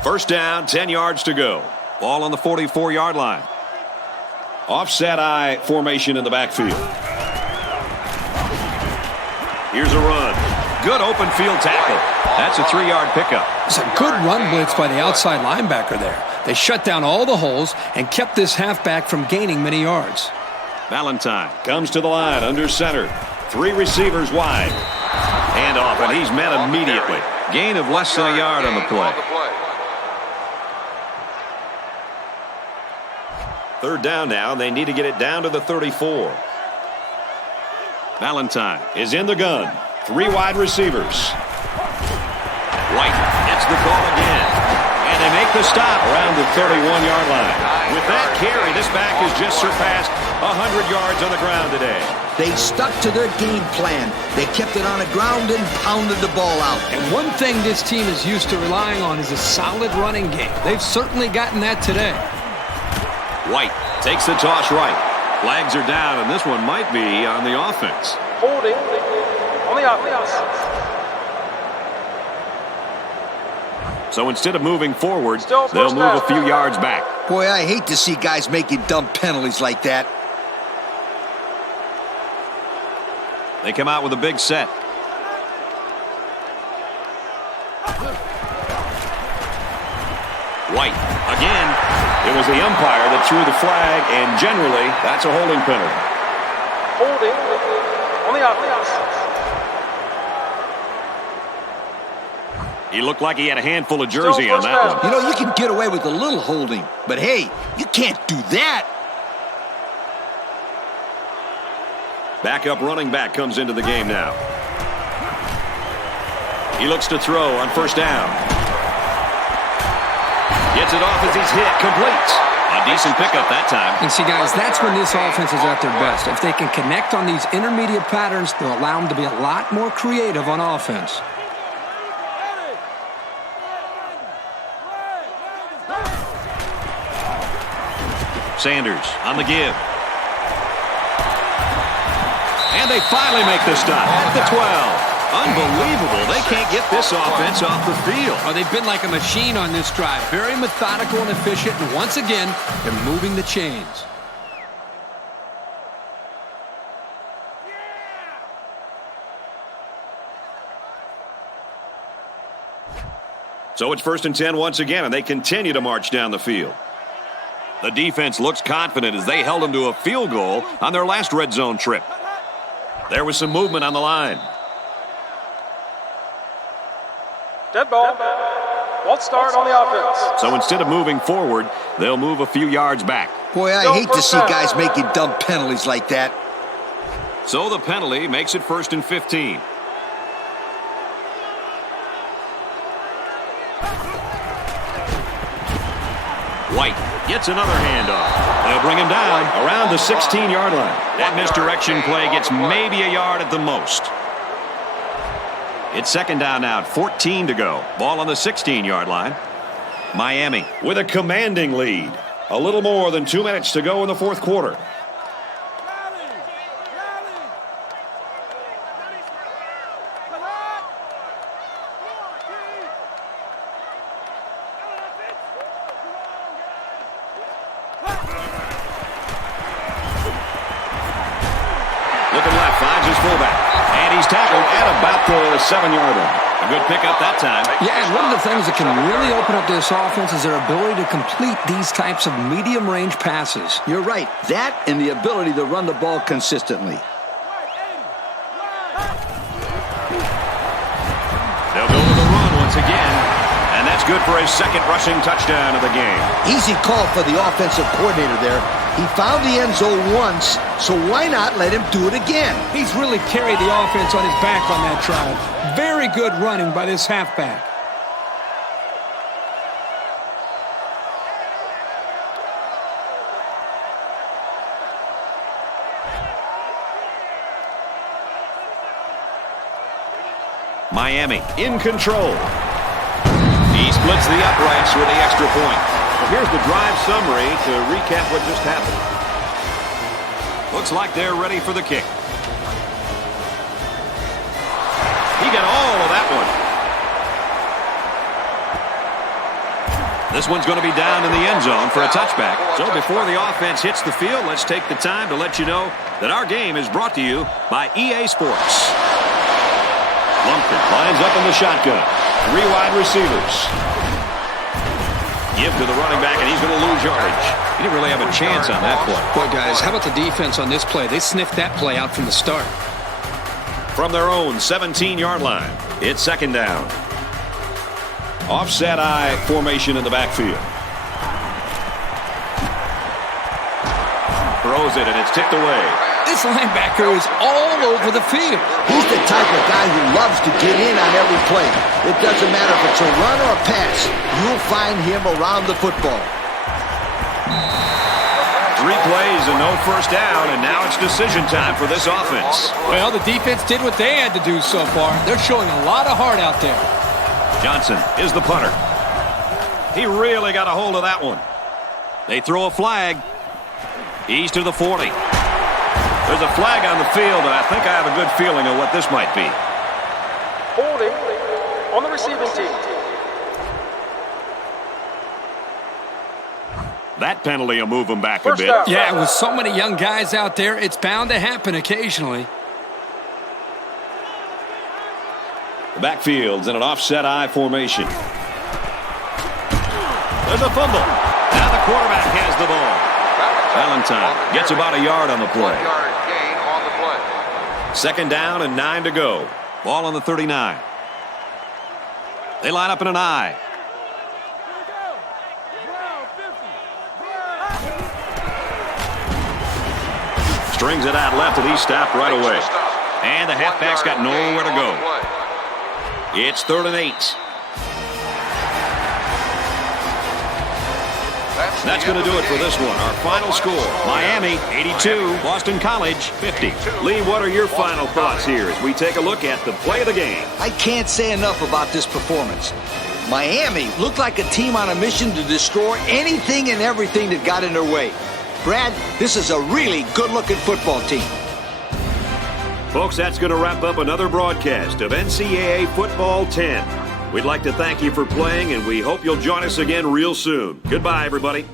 First down, 10 yards to go. Ball on the 44-yard line. Offset I formation in the backfield. Here's a run. Good open field tackle. That's a 3-yard pickup. It's a good run blitz by the outside linebacker there. They shut down all the holes and kept this halfback from gaining many yards. Valentine comes to the line under center. 3 receivers wide. Hand off, and he's met immediately. Gain of less than a yard on the play. Third down now, and they need to get it down to the 34. Valentine is in the gun. 3 wide receivers. White gets the call again. And they make the stop around the 31-yard line. With that carry, this back has just surpassed 100 yards on the ground today. They stuck to their game plan. They kept it on the ground and pounded the ball out. And one thing this team is used to relying on is a solid running game. They've certainly gotten that today. White takes the toss right. Flags are down, and this one might be on the offense. Holding on the offense. So instead of moving forward, Still they'll first move a down. few yards back. Boy, I hate to see guys making dumb penalties like that. They come out with a big set. White. Again, it was the umpire that threw the flag, and generally, that's a holding penalty. Holding on the offense. He looked like he had a handful of jersey on that one. You know, you can get away with a little holding, but hey, you can't do that. Backup running back comes into the game now. He looks to throw on first down. Gets it off as he's hit. Complete. A decent pickup that time. And see, guys, that's when this offense is at their best. If they can connect on these intermediate patterns, they'll allow them to be a lot more creative on offense. Sanders on the give. And they finally make the stop at the 12. Unbelievable. They can't get this offense off the field. Oh, they've been like a machine on this drive. Very methodical and efficient. And once again, they're moving the chains. So it's 1st and 10 once again, and they continue to march down the field. The defense looks confident as they held them to a field goal on their last red zone trip. There was some movement on the line. Dead ball. Won't start on the offense. So instead of moving forward, they'll move a few yards back. Boy, I hate to see guys making dumb penalties like that. So the penalty makes it 1st and 15. White gets another handoff. They'll bring him down around the 16-yard line. That misdirection play gets maybe a yard at the most. It's 2nd down now, 14 to go. Ball on the 16-yard line. Miami with a commanding lead. A little more than 2 minutes to go in the 4th quarter. Looking left, finds his fullback. And he's tackled at about the 7-yard line. A good pickup that time. Yeah, and one of the things that can really open up this offense is their ability to complete these types of medium-range passes. You're right. That and the ability to run the ball consistently. They'll go with a run once again. And that's good for his 2nd rushing touchdown of the game. Easy call for the offensive coordinator there. He found the end zone once, so why not let him do it again? He's really carried the offense on his back on that drive. Very good running by this halfback. Miami in control. He splits the uprights with the extra point. Here's the drive summary to recap what just happened. Looks like they're ready for the kick. He got all of that one. This one's going to be down in the end zone for a touchback. So before the offense hits the field, let's take the time to let you know that our game is brought to you by EA Sports. Lumpkin lines up in the shotgun. 3 wide receivers. Give to the running back, and he's going to lose yardage. He didn't really have a chance on that play. Boy, guys, how about the defense on this play? They sniffed that play out from the start. From their own 17-yard line, it's 2nd down. Offset eye formation in the backfield. Throws it, and it's tipped away. This linebacker is all over the field. He's the type of guy who loves to get in on every play. It doesn't matter if it's a run or a pass. You'll find him around the football. 3 plays and no first down, and now it's decision time for this offense. Well, the defense did what they had to do so far. They're showing a lot of heart out there. Johnson is the punter. He really got a hold of that one. They throw a flag. He's to the 40. There's a flag on the field, and I think I have a good feeling of what this might be. Holding on the receiving team. That penalty will move them back a First bit. down. Yeah, with so many young guys out there, it's bound to happen occasionally. The backfield's in an offset I formation. There's a fumble. Now the quarterback has the ball. Valentine gets about a yard on the play. 1 yard gain on the play. Second down and 9 to go. Ball on the 39. They line up in an I. Strings it out left, and he stopped right away. And the halfback's got nowhere to go. It's 3rd and 8. That's going to do it for this one. Our final score, Miami 82, Boston College 50. Lee, what are your final thoughts here as we take a look at the play of the game? I can't say enough about this performance. Miami looked like a team on a mission to destroy anything and everything that got in their way. Brad, this is a really good-looking football team. Folks, that's going to wrap up another broadcast of NCAA Football 10. We'd like to thank you for playing, and we hope you'll join us again real soon. Goodbye, everybody.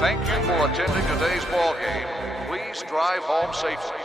Thank you for attending today's ball game. Please drive home safely.